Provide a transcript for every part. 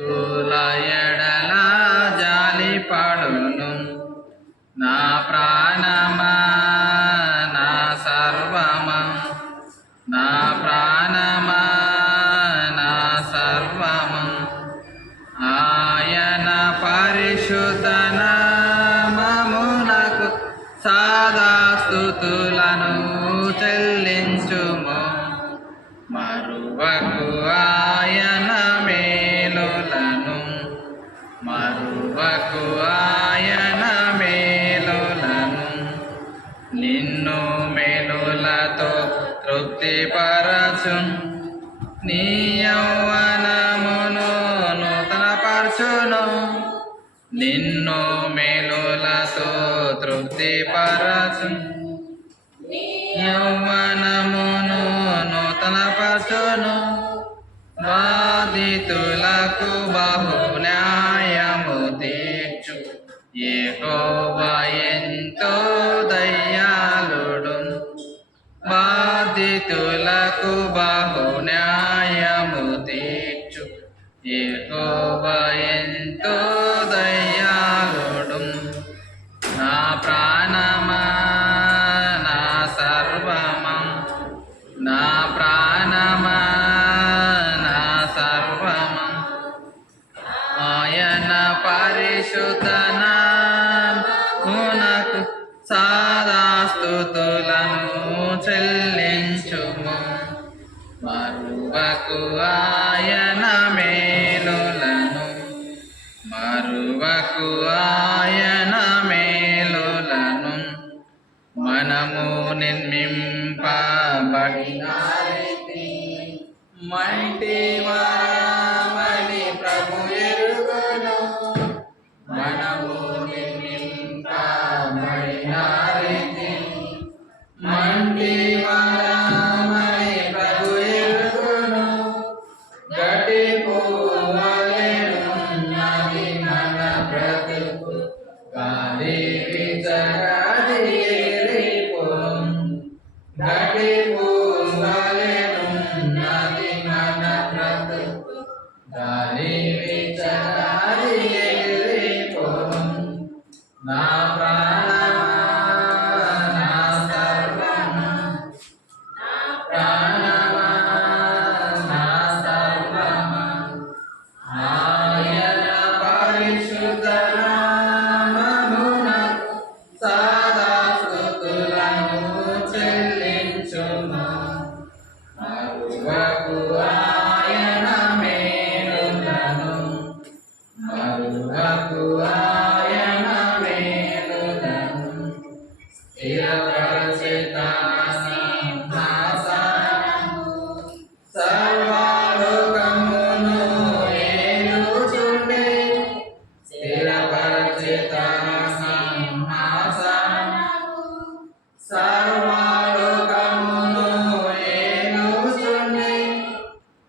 తుల ఎడల జాలి పడును నా ప్రాణమా నా సర్వమా నా ప్రాణమా నా సర్వమా ఆయన పరిశుద్ధ నామమునకు సదా స్తుతులను చెల్లించుము. మరువకు ఆయన మేలులను, మరువకు ఆయన మేలులను. నిన్ను మేలులతో తృప్తిపరచు, నీ యౌవనమును నూతనపరచును. నిన్ను మేలులతో తృప్తిపరచు, యౌవనమును నూతనపరచును. బాధితులకు బహు న్యాయము తీర్చు, యెహోవా ఎంతో దయాళుడు. బాధితులకు బహు న్యాయము తీర్చు, యెహోవా ఎంతో దయాళుడు. నా ప్రాణమా నా సర్వమా నా ప్రాణమా నా సర్వమా ఆయన పరిశుద్ధ నామమునకు సదా స్తుతులను చెల్లించుము. మరువకు ఆయన మేలులను, మరువకు ఆయన మేలులను. మనము నిర్మింపబడిన మంటి వారమని ప్రభు ఎరుగను. మనము నిర్మింపబడిన మంటి వారమని ప్రభు ఎరుగను. గడ్డి పువ్వువలెనున్నది మన బ్రతుకు, గాలి వీచగాది ఎగిరిపోను. గడ్డి పువ్వువలెనున్నది మన బ్రతుకు, గాలి వీచగాది ఎగిరిపోను. నా ప్రాణమా నా సర్వమా నా ప్రాణమా నా సర్వమా ఆయన పరిశుద్ధ నామమునకు సదా స్తుతులను చెల్లించుము. మరువకు ఆయన మేలులను, మరువకు ఆయన మేలులను. స్థిరపరచె తన సింహాసనము, సర్వలోకమును ఏలుచుండే. స్థిరపరచె తన సింహాసనము, సర్వలోకమును ఏలుచుండే.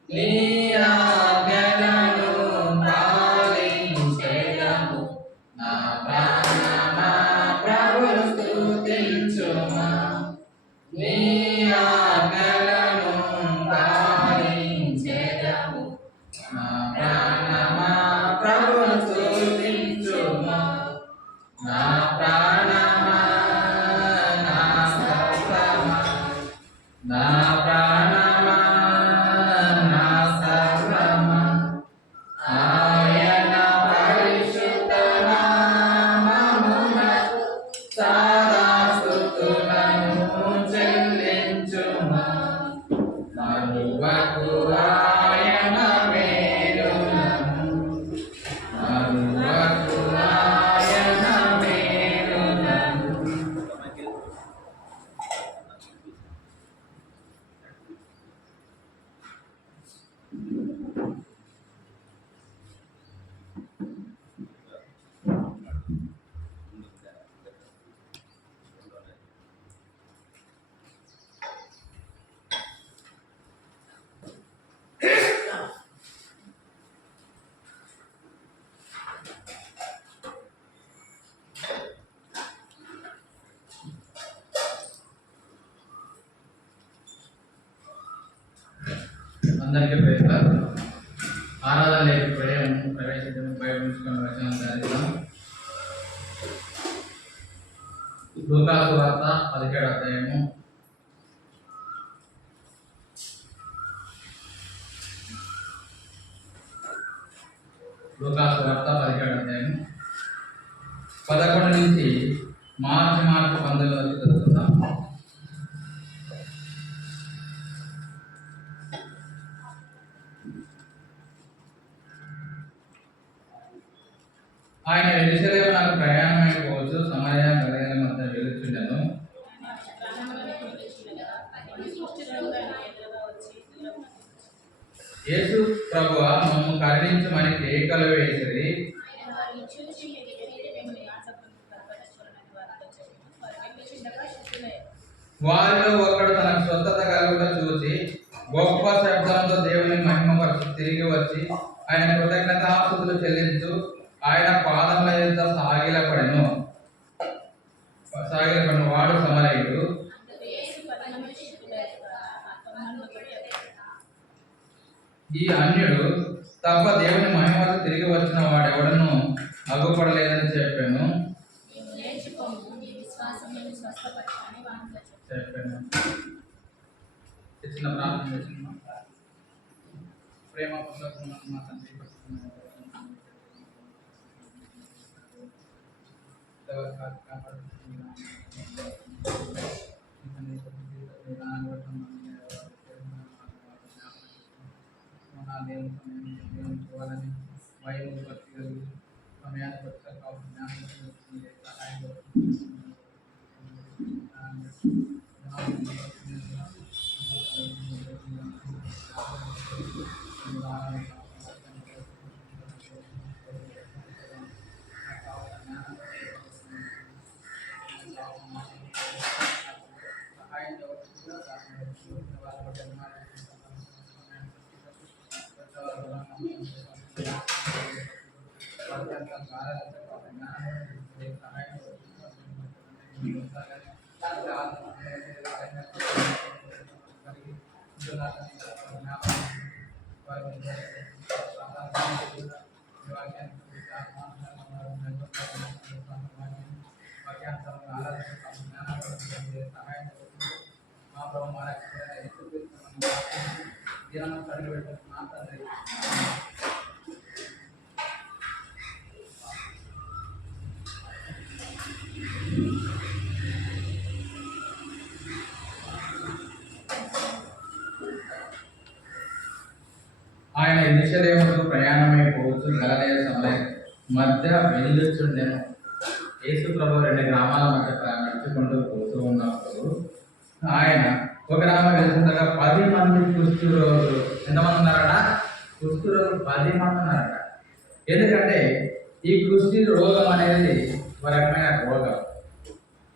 నీ ఆజ్ఞలను పాలించెదము. నా ప్రాణమా ప్రభువును స్తుతించుము. నీ ఆజ్ఞలను పాలించెదము. నా ప్రాణమా ప్రభువును స్తుతించుము. నా ప్రాణమా నా సర్వమా నా ప్రాణమా నా సర్వమా ఆయన పరిశుద్ధ నామమునకు సదా స్తుతులను చెల్లించుము. మరువకు ఆయన మేలులను, మరువకు ఆయన మేలులను. అందరికీ ప్రేమ ఆరాధన లేకపోయే వాక్యము ప్రవేశించడం బయలుసుకున్న వచనం చదివాం. లూకాసు వార్త 17వ అధ్యాయము. లూకాసు వార్త 17వ అధ్యాయం 11 నుంచి మార్చి 19 వరకు చదువుకుందాం. ఆయన యెరూషలేమునకు ప్రయాణమైపోవచ్చు సమరయ గలిలయ మధ్య వెలుచుండెను. యేసు ప్రభువా మమ్ము కరుణించమని కేకలు వేసిరి. వారిలో ఒకడు తన స్వస్థత కలుగుట చూసి గొప్ప శబ్దంతో దేవుని మహిమపరచు తిరిగి వచ్చి ఆయన కృతజ్ఞతాస్తుతులు చెల్లించు ఆయన పాదముల యొద్ద సాగిలపడెను. వాడు సమరయుడు. ఈ అన్యుడు తప్ప దేవుని మహిమతో తిరిగి వచ్చిన వాడెవడను అగుపడలేదని చెప్పాను. చిన్న ప్రార్థన చేస్తున్నాం. ప్రేమ మా తండ్రి చూడాలని భయం భక్తి కలిగి సమయాన్ని బట్టి సహాయం ఆయన యెరూషలేమునకు ప్రయాణమైపోవచ్చు గలిలయ సమరయ మధ్య వెలుచుండెను. యేసు ప్రభు 2 గ్రామాల మధ్య నడుచుకుంటూ పోతూ ఉన్నప్పుడు ఆయన ఒక గ్రామం వెళ్తుండగా 10 మంది కుష్టు రోగులు. ఎంతమంది ఉన్నారట? కుష్టు రోగులు 10 మంది ఉన్నారట. ఎందుకంటే ఈ కుష్టి రోగం అనేది ఒక రకమైన రోగం.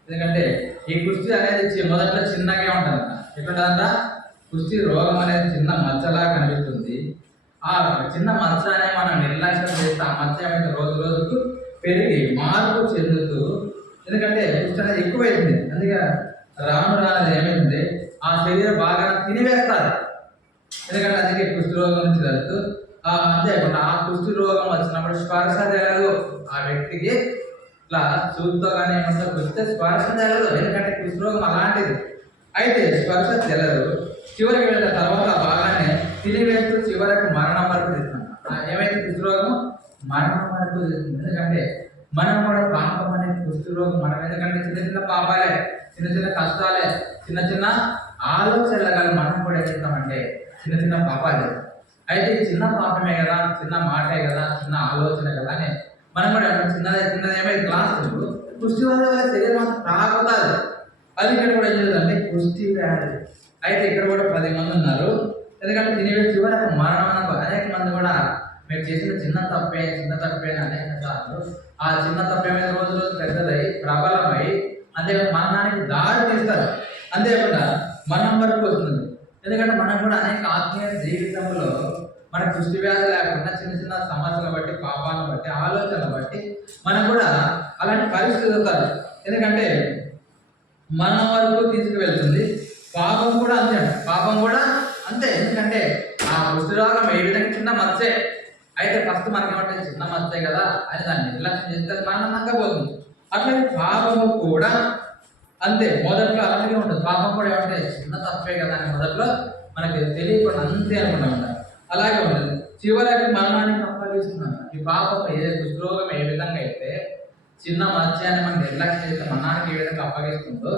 ఎందుకంటే ఈ కుష్టి అనేది మొదట్లో చిన్నగా ఉంటుందంట. ఎక్కడంట కుష్టి రోగం అనేది చిన్న మచ్చలా కనిపిస్తుంది. ఆ చిన్న మచ్చ అనే మనం నిర్లక్ష్యం చేస్తే ఆ మచ్చ ఏమైతే రోజు రోజుకు పెరిగి మార్పు చెందుతూ, ఎందుకంటే కుష్టి అనేది ఎక్కువైతుంది. అందుకే రాను రానది ఏమైంది ఆ శరీర భాగాన్ని తినివేస్తారు. ఎందుకంటే అందుకే కుష్టి రోగం నుంచి వెళ్తూ అంతేకాకుండా ఆ కుష్టి రోగం వచ్చినప్పుడు స్పర్శ తెలదు. ఆ వ్యక్తికి ఇట్లా చూపుతో కానీ ఏమంటే వస్తే స్పర్శ తెలదు. ఎందుకంటే కుష్టి రోగం అలాంటిది. అయితే స్పర్శ తెలదు. చివరికి వెళ్ళిన తర్వాత ఆ భాగాన్ని తినివేస్తూ చివరికి మరణం వరకు తెస్తున్నాం. ఏమైతే కుష్టి రోగం మరణం వరకు తెస్తుంది. ఎందుకంటే మనం కూడా పాపం అనే కుష్టి రోగం మనం, ఎందుకంటే చిన్న చిన్న పాపాలే, చిన్న చిన్న కష్టాలే, చిన్న చిన్న ఆలోచనలు కానీ మనం కూడా ఏం చేస్తామంటే చిన్న చిన్న పాపాలే. అయితే చిన్న పాపమే కదా, చిన్న మాటే కదా, చిన్న ఆలోచన కదా అని మనం కూడా చిన్నది ఏమైతే గ్లాస్ కుష్టి వల్ల శరీరం అంతా తాగుతుంది. అది ఇక్కడ కూడా ఏం చేస్తుందంటే కుష్టి వ్యాధి. అయితే ఇక్కడ కూడా 10 మంది ఉన్నారు. ఎందుకంటే తినేవి చివరకు మరణం. అనేక మంది కూడా మీరు చేసిన చిన్న తప్పే అనేక సార్లు ఆ చిన్న తప్పే మీద రోజు రోజు పెద్దదై ప్రబలమై అంతేకాదు మరణానికి దారి తీస్తారు. అంతేకాకుండా మరణం వరకు వస్తుంది. ఎందుకంటే మనం కూడా అనేక ఆత్మీయ జీవితంలో మన కుష్టి వ్యాధి లేకుండా చిన్న చిన్న సమస్యలు బట్టి, పాపాలను బట్టి, ఆలోచనలు బట్టి మనం కూడా అలాంటి పరిస్థితి అవుతారు. ఎందుకంటే మరణం వరకు తీసుకువెళ్తుంది. పాపం కూడా అంతే. ఎందుకంటే ఆ కుష్టి రోగం ఏ విధంగా చిన్న మచ్చే. అయితే ఫస్ట్ మనకేమంటే చిన్న మచ్చే కదా అని దాన్ని నిర్లక్ష్యం చేస్తే అది మరణంగా పోతుంది. అట్లాగే పాపము కూడా అంతే, మొదట్లో అలాగే ఉంటుంది. పాపం కూడా ఏమంటే చిన్న తప్పే కదా అని మొదట్లో మనకి తెలియకుండా అంతే అనుకుంటాం. అలాగే ఉంటుంది, చివరికి మరణానికి అప్పగిస్తున్నాం. ఈ పాపం కుష్ఠరోగం ఏ విధంగా అయితే చిన్న మత్స్యాన్ని మనం నిర్లక్ష్యం చేస్తే మరణానికి ఏ విధంగా అప్పగిస్తుందో,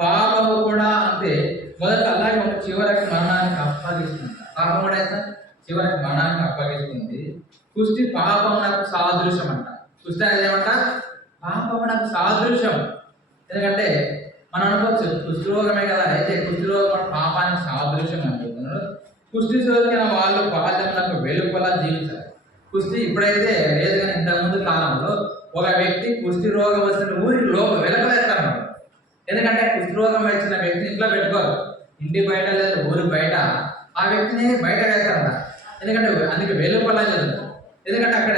పాపము కూడా అంతే, మొదట అలాగే ఒక చివరికి మరణానికి అప్పగిస్తుంది. పాపం కూడా అయితే చివరికి మరణానికి అప్పగిస్తుంది. కుష్టి పాపమునకు సాదృశ్యం అంట. కుష్టి అనేది ఏమంట? పాపమునకు సాదృశ్యం. ఎందుకంటే మనం అనుకోవచ్చు కుష్ఠరోగమే కదా, అయితే కుష్ఠరోగం పాపానికి సాదృశ్యం అంటున్నారు. కుష్టి సోకిన వాళ్ళు బాల్యములకు వెలుపల జీవించారు. కుష్టి ఇప్పుడైతే లేదు, కానీ ఇంతకుముందు కాలంలో ఒక వ్యక్తి కుష్టి రోగం వచ్చిన ఊరికి వెలుపలేస్తారు. ఎందుకంటే కుష్టి రోగం వచ్చిన వ్యక్తిని ఇంట్లో పెట్టుకోరు, ఇంటి బయట లేదు ఊరి బయట ఆ వ్యక్తిని బయట వేస్తారంట. ఎందుకంటే అందుకే వెలుపల జరుగుతుంది. ఎందుకంటే అక్కడ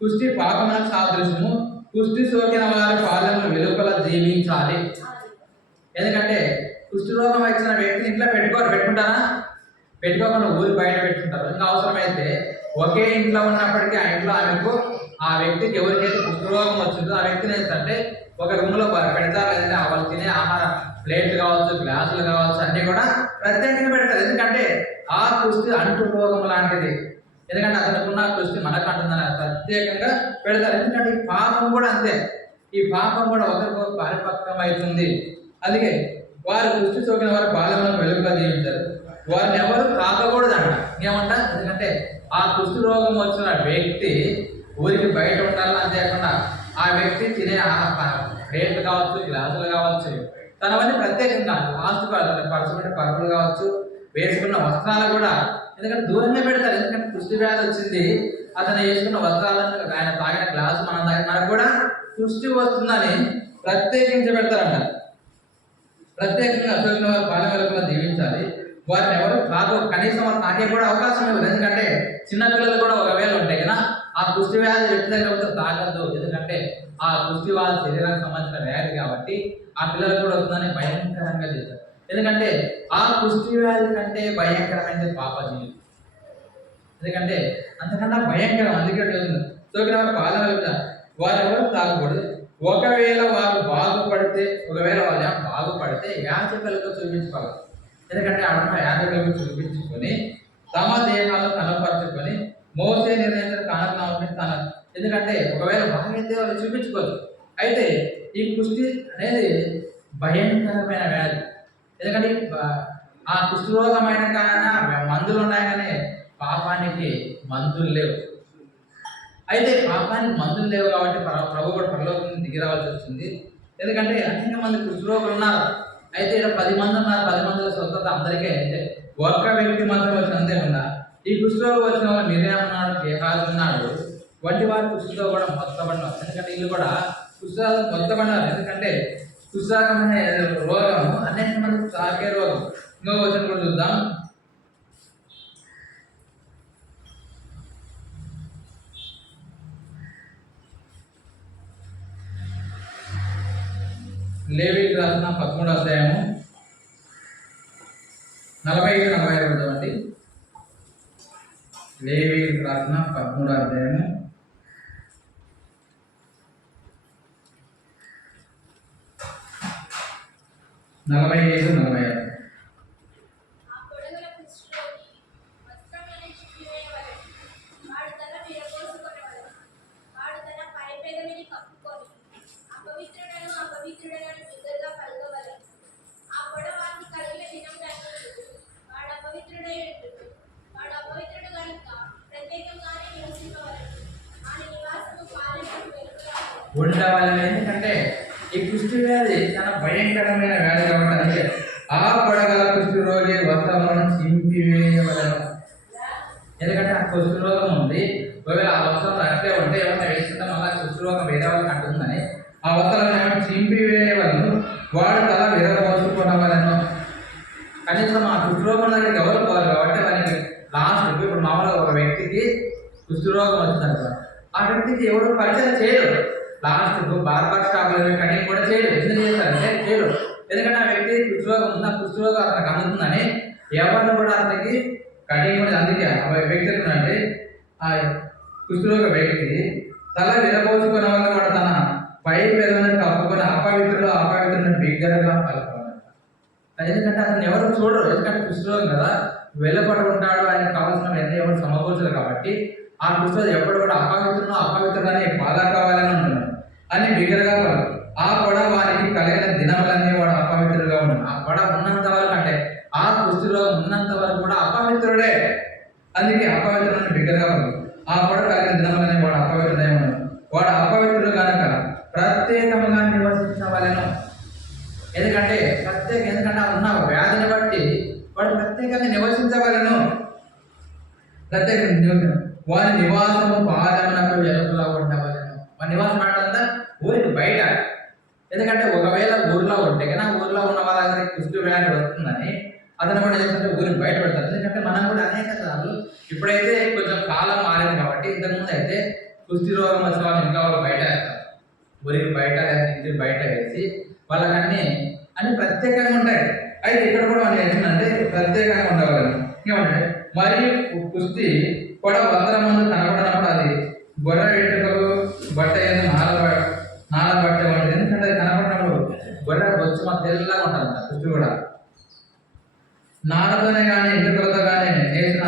కుష్టి పాపమునకు సాదృశ్యము, కుష్టి సోకిన వారి బాల్యములు వెలుపల జీవించాలి. ఎందుకంటే కుష్టి రోగం వచ్చిన వ్యక్తిని ఇంట్లో పెట్టుకుంటారా? పెట్టుకోకుండా ఊరి బయట పెట్టుకుంటారు. ఇంకా అవసరమైతే ఒకే ఇంట్లో ఉన్నప్పటికీ ఆ ఇంట్లో ఆమెకు ఆ వ్యక్తికి ఎవరికైతే కుష్ఠరోగం వచ్చిందో ఆ వ్యక్తిని ఏంటంటే ఒక రూమ్లో పెడతారు. లేదంటే వాళ్ళు తినే ఆహార ప్లేట్లు కావచ్చు, గ్లాసులు కావచ్చు, అన్నీ కూడా ప్రత్యేకంగా పెడతారు. ఎందుకంటే ఆ కుష్టి అంటు రోగం లాంటిది. ఎందుకంటే అతనుకున్న కుష్టి మనకు అంటుందని ప్రత్యేకంగా పెడతారు. ఎందుకంటే ఈ పాపం కూడా అంతే, ఈ పాపం కూడా ఒకరికొకరు పరిపక్వం అవుతుంది. అందుకే వారు కుష్టి సోకిన వారు బాల్యంలో వెలుగుగా జీవించారు. వారిని ఎవరు తాకకూడదంట. ఏమంట? ఎందుకంటే ఆ కుష్టి రోగం వచ్చిన వ్యక్తి ఊరికి బయట ఉండాలని, అంతేకాకుండా ఆ వ్యక్తి తినే ప్లేట్లు కావచ్చు, గ్లాసులు కావచ్చు, తనవన్నీ ప్రత్యేకంగా లాస్ట్ పరచుకునే పరుపులు కావచ్చు, వేసుకున్న వస్త్రాలు కూడా ఎందుకంటే దూరంగా పెడతారు. ఎందుకంటే కుష్టి వ్యాధి వచ్చింది, అతను వేసుకున్న వస్త్రాలను, ఆయన తాగిన గ్లాసు మనకు కూడా కుష్టి వస్తుందని ప్రత్యేకించి పెడతారంట. ప్రత్యేకంగా అసలు వారు బాల్య వెలుగులో జీవించాలి. వారిని ఎవరు కనీసం వారు తాకే కూడా అవకాశం ఇవ్వదు. ఎందుకంటే చిన్నపిల్లలు కూడా ఒకవేళ ఉంటాయి కదా, ఆ కుష్టి వ్యాధి వ్యక్తి దగ్గర తాగద్దు. ఎందుకంటే ఆ కుష్టి వాళ్ళ శరీరానికి సంబంధించిన వ్యాధి కాబట్టి ఆ పిల్లలకు కూడా వస్తుందని భయంకరంగా చేస్తారు. ఎందుకంటే ఆ కుష్టి వ్యాధి కంటే భయంకరమైనది పాప జీవితం. ఎందుకంటే అంతకన్నా భయంకరం. అందుకే సోకిన వారు బాల్య వెలుగులో వారు ఎవరు తాగకూడదు. ఒకవేళ వారు బాగుపడితే యాజకులకు చూపించుకోవాలి. ఎందుకంటే అక్కడ యాజకులకు చూపించుకొని తమ దేహాలను కనపరుచుకొని మోసే నిర్ణయించిన కారణం తన, ఎందుకంటే ఒకవేళ బాగైతే వాళ్ళు చూపించుకోవచ్చు. అయితే ఈ కుష్టి అనేది భయంకరమైన వ్యాధి. ఎందుకంటే ఆ కుష్టి రోగమైన కానీ మందులు ఉన్నాయి, కానీ పాపానికి మందులు లేవు. అయితే పాపానికి మందులు లేవు కాబట్టి ప్రభు కూడా పరలోకం దిగి రావాల్సి వచ్చింది. ఎందుకంటే అనేక మంది కుష్ఠరోగులు ఉన్నారు. అయితే ఇక్కడ 10 మంది ఉన్నారు, 10 మందిలో స్వస్థత అందరికీ. అయితే ఒక్క వ్యక్తి మాత్రం వచ్చిన అంతేకుండా ఈ కుష్ఠరోగం వచ్చిన వాళ్ళు మిరియాము ఉన్నాడు, గేహాజు ఉన్నాడు, వంటి వారి కుష్ఠతో కూడా మొత్తబడినారు. ఎందుకంటే వీళ్ళు కూడా కుష్ఠరోగం మొత్తబడినారు. ఎందుకంటే కుష్ఠరోగం అనే రోగము అనేక మంది తాకే రోగం. ఇంకో వచ్చిన కూడా చూద్దాం. లేవీయులకు రాసిన 13వ అధ్యాయము 45-46 చదవండి. లేవీయులకు రాసిన 13వ అధ్యాయము 45-46. ఉండవాలని. ఎందుకంటే ఈ కుష్టి వ్యాధి చాలా భయంకరమైన వ్యాధి కాబట్టి ఆ పడగల కుష్టి రోగి వస్త్రములను చింపివేయవలను. ఎందుకంటే ఆ కుష్టి రోగం ఉంది, ఒకవేళ ఆ వస్త్రం అట్లే ఉంటే ఏమన్నా వేసుకుంటాం, అలా కుష్టి రోగం వేరే వాళ్ళకి అంటుందని ఆ వస్త్రాలను చింపివేయవలను. వాడు తల విరగవలసుకునవలను. కనీసం ఆ కుష్టి రోగం దగ్గరికి ఎవరు పోరు కాబట్టి వారికి లాస్ట్ ఇప్పుడు మామూలుగా ఒక వ్యక్తికి కుష్టి రోగం వచ్చిందనుకో, ఆ వ్యక్తికి ఎవరు పరిచయం చేయరు. లాస్ట్ బార్బర్ షాప్లో కటింగ్ కూడా చేయరు. ఎందుకు చేస్తారంటే చేయరు. ఎందుకంటే ఆ వ్యక్తి కుష్ఠరోగం ఉంది, ఆ కుష్ఠరోగం అతనికి అందుతుందని ఎవరిని కూడా అతనికి కటింగ్ కూడా. అందుకే ఆ వ్యక్తి అంటే కుష్ఠరోగ వ్యక్తి తల విరబోసుకున్న వల్ల వాడు తన పై పెదవులను కప్పుకొని అపవిత్రులను బిగ్గరగా పలుకోవాలి. ఎందుకంటే అతను ఎవరు చూడరు, ఎందుకంటే కుష్ఠరోగం కదా, వెళ్ళపడుకుంటాడు, ఆయనకు కావాల్సిన ఎవరు సమకూర్చరు కాబట్టి ఆ కుష్ఠరోగం ఎప్పుడు కూడా అపవిత్రులని బాధ కావాలని ఉంటున్నాడు అని బిగ్గరగా పలు. ఆ పొడ వారికి కలిగిన దినములన్నీ వాడు అపవిత్రుడుగా ఉన్నాడు. ఆ పొడ ఉన్నంత వరకు అంటే ఆ కుష్ఠరోగం ఉన్నంత వరకు కూడా అపవిత్రుడే, అందుకే అపవిత్రులని బిగ్గరగా పలు. ఆ పొడ కలిగిన దినములన్నీ వాడు అపవిత్రుడై ఉన్నాడు. వాడు అపవిత్రుడు కనుక ప్రత్యేకంగా నివసించవలెను. ఎందుకంటే ఎందుకంటే ఉన్న వ్యాధిని బట్టి వాడు ప్రత్యేకంగా నివసించవలను. ప్రత్యేకంగా నివసించ వారి నివాసము పాదమునకు ఎరుపులా ఉండవలను. వారి నివాసం అంటే ఊరికి బయట. ఎందుకంటే ఒకవేళ ఊర్లో ఉంటే కన్నా ఊర్లో ఉన్న వాళ్ళ దగ్గరికి కుష్ఠ వ్యాధి వస్తుందని అతను కూడా చేస్తుంటే ఊరికి బయట పెడతారు. ఎందుకంటే మనం కూడా అనేక సార్లు ఇప్పుడైతే కొంచెం కాలం మారింది కాబట్టి ఇంతకుముందు అయితే కుష్ఠ రోగం వచ్చిన వాళ్ళు ఇంకా వాళ్ళు బయట వేస్తారు, ఊరికి బయట ఇంటికి బయట వేసి వాళ్ళకన్నీ అన్ని ప్రత్యేకంగా ఉంటాయి. అయితే ఇక్కడ కూడా మనం ఏంటంటే ప్రత్యేకంగా ఉండవాలి. ఏమంటే మరియు కుస్తీ కూడా వస్త్రమును కనబడినప్పుడు అది గొర్రె వెంట్రుకలు బట్ట నాల బట్ట వంటిది. ఎందుకంటే అది కనబడినప్పుడు గొర్రె బొచ్చు మా తెల్లగా ఉంటుంది కుస్తీ కూడా. నారతోనే కానీ ఎంట్రుకలతో కానీ చేసిన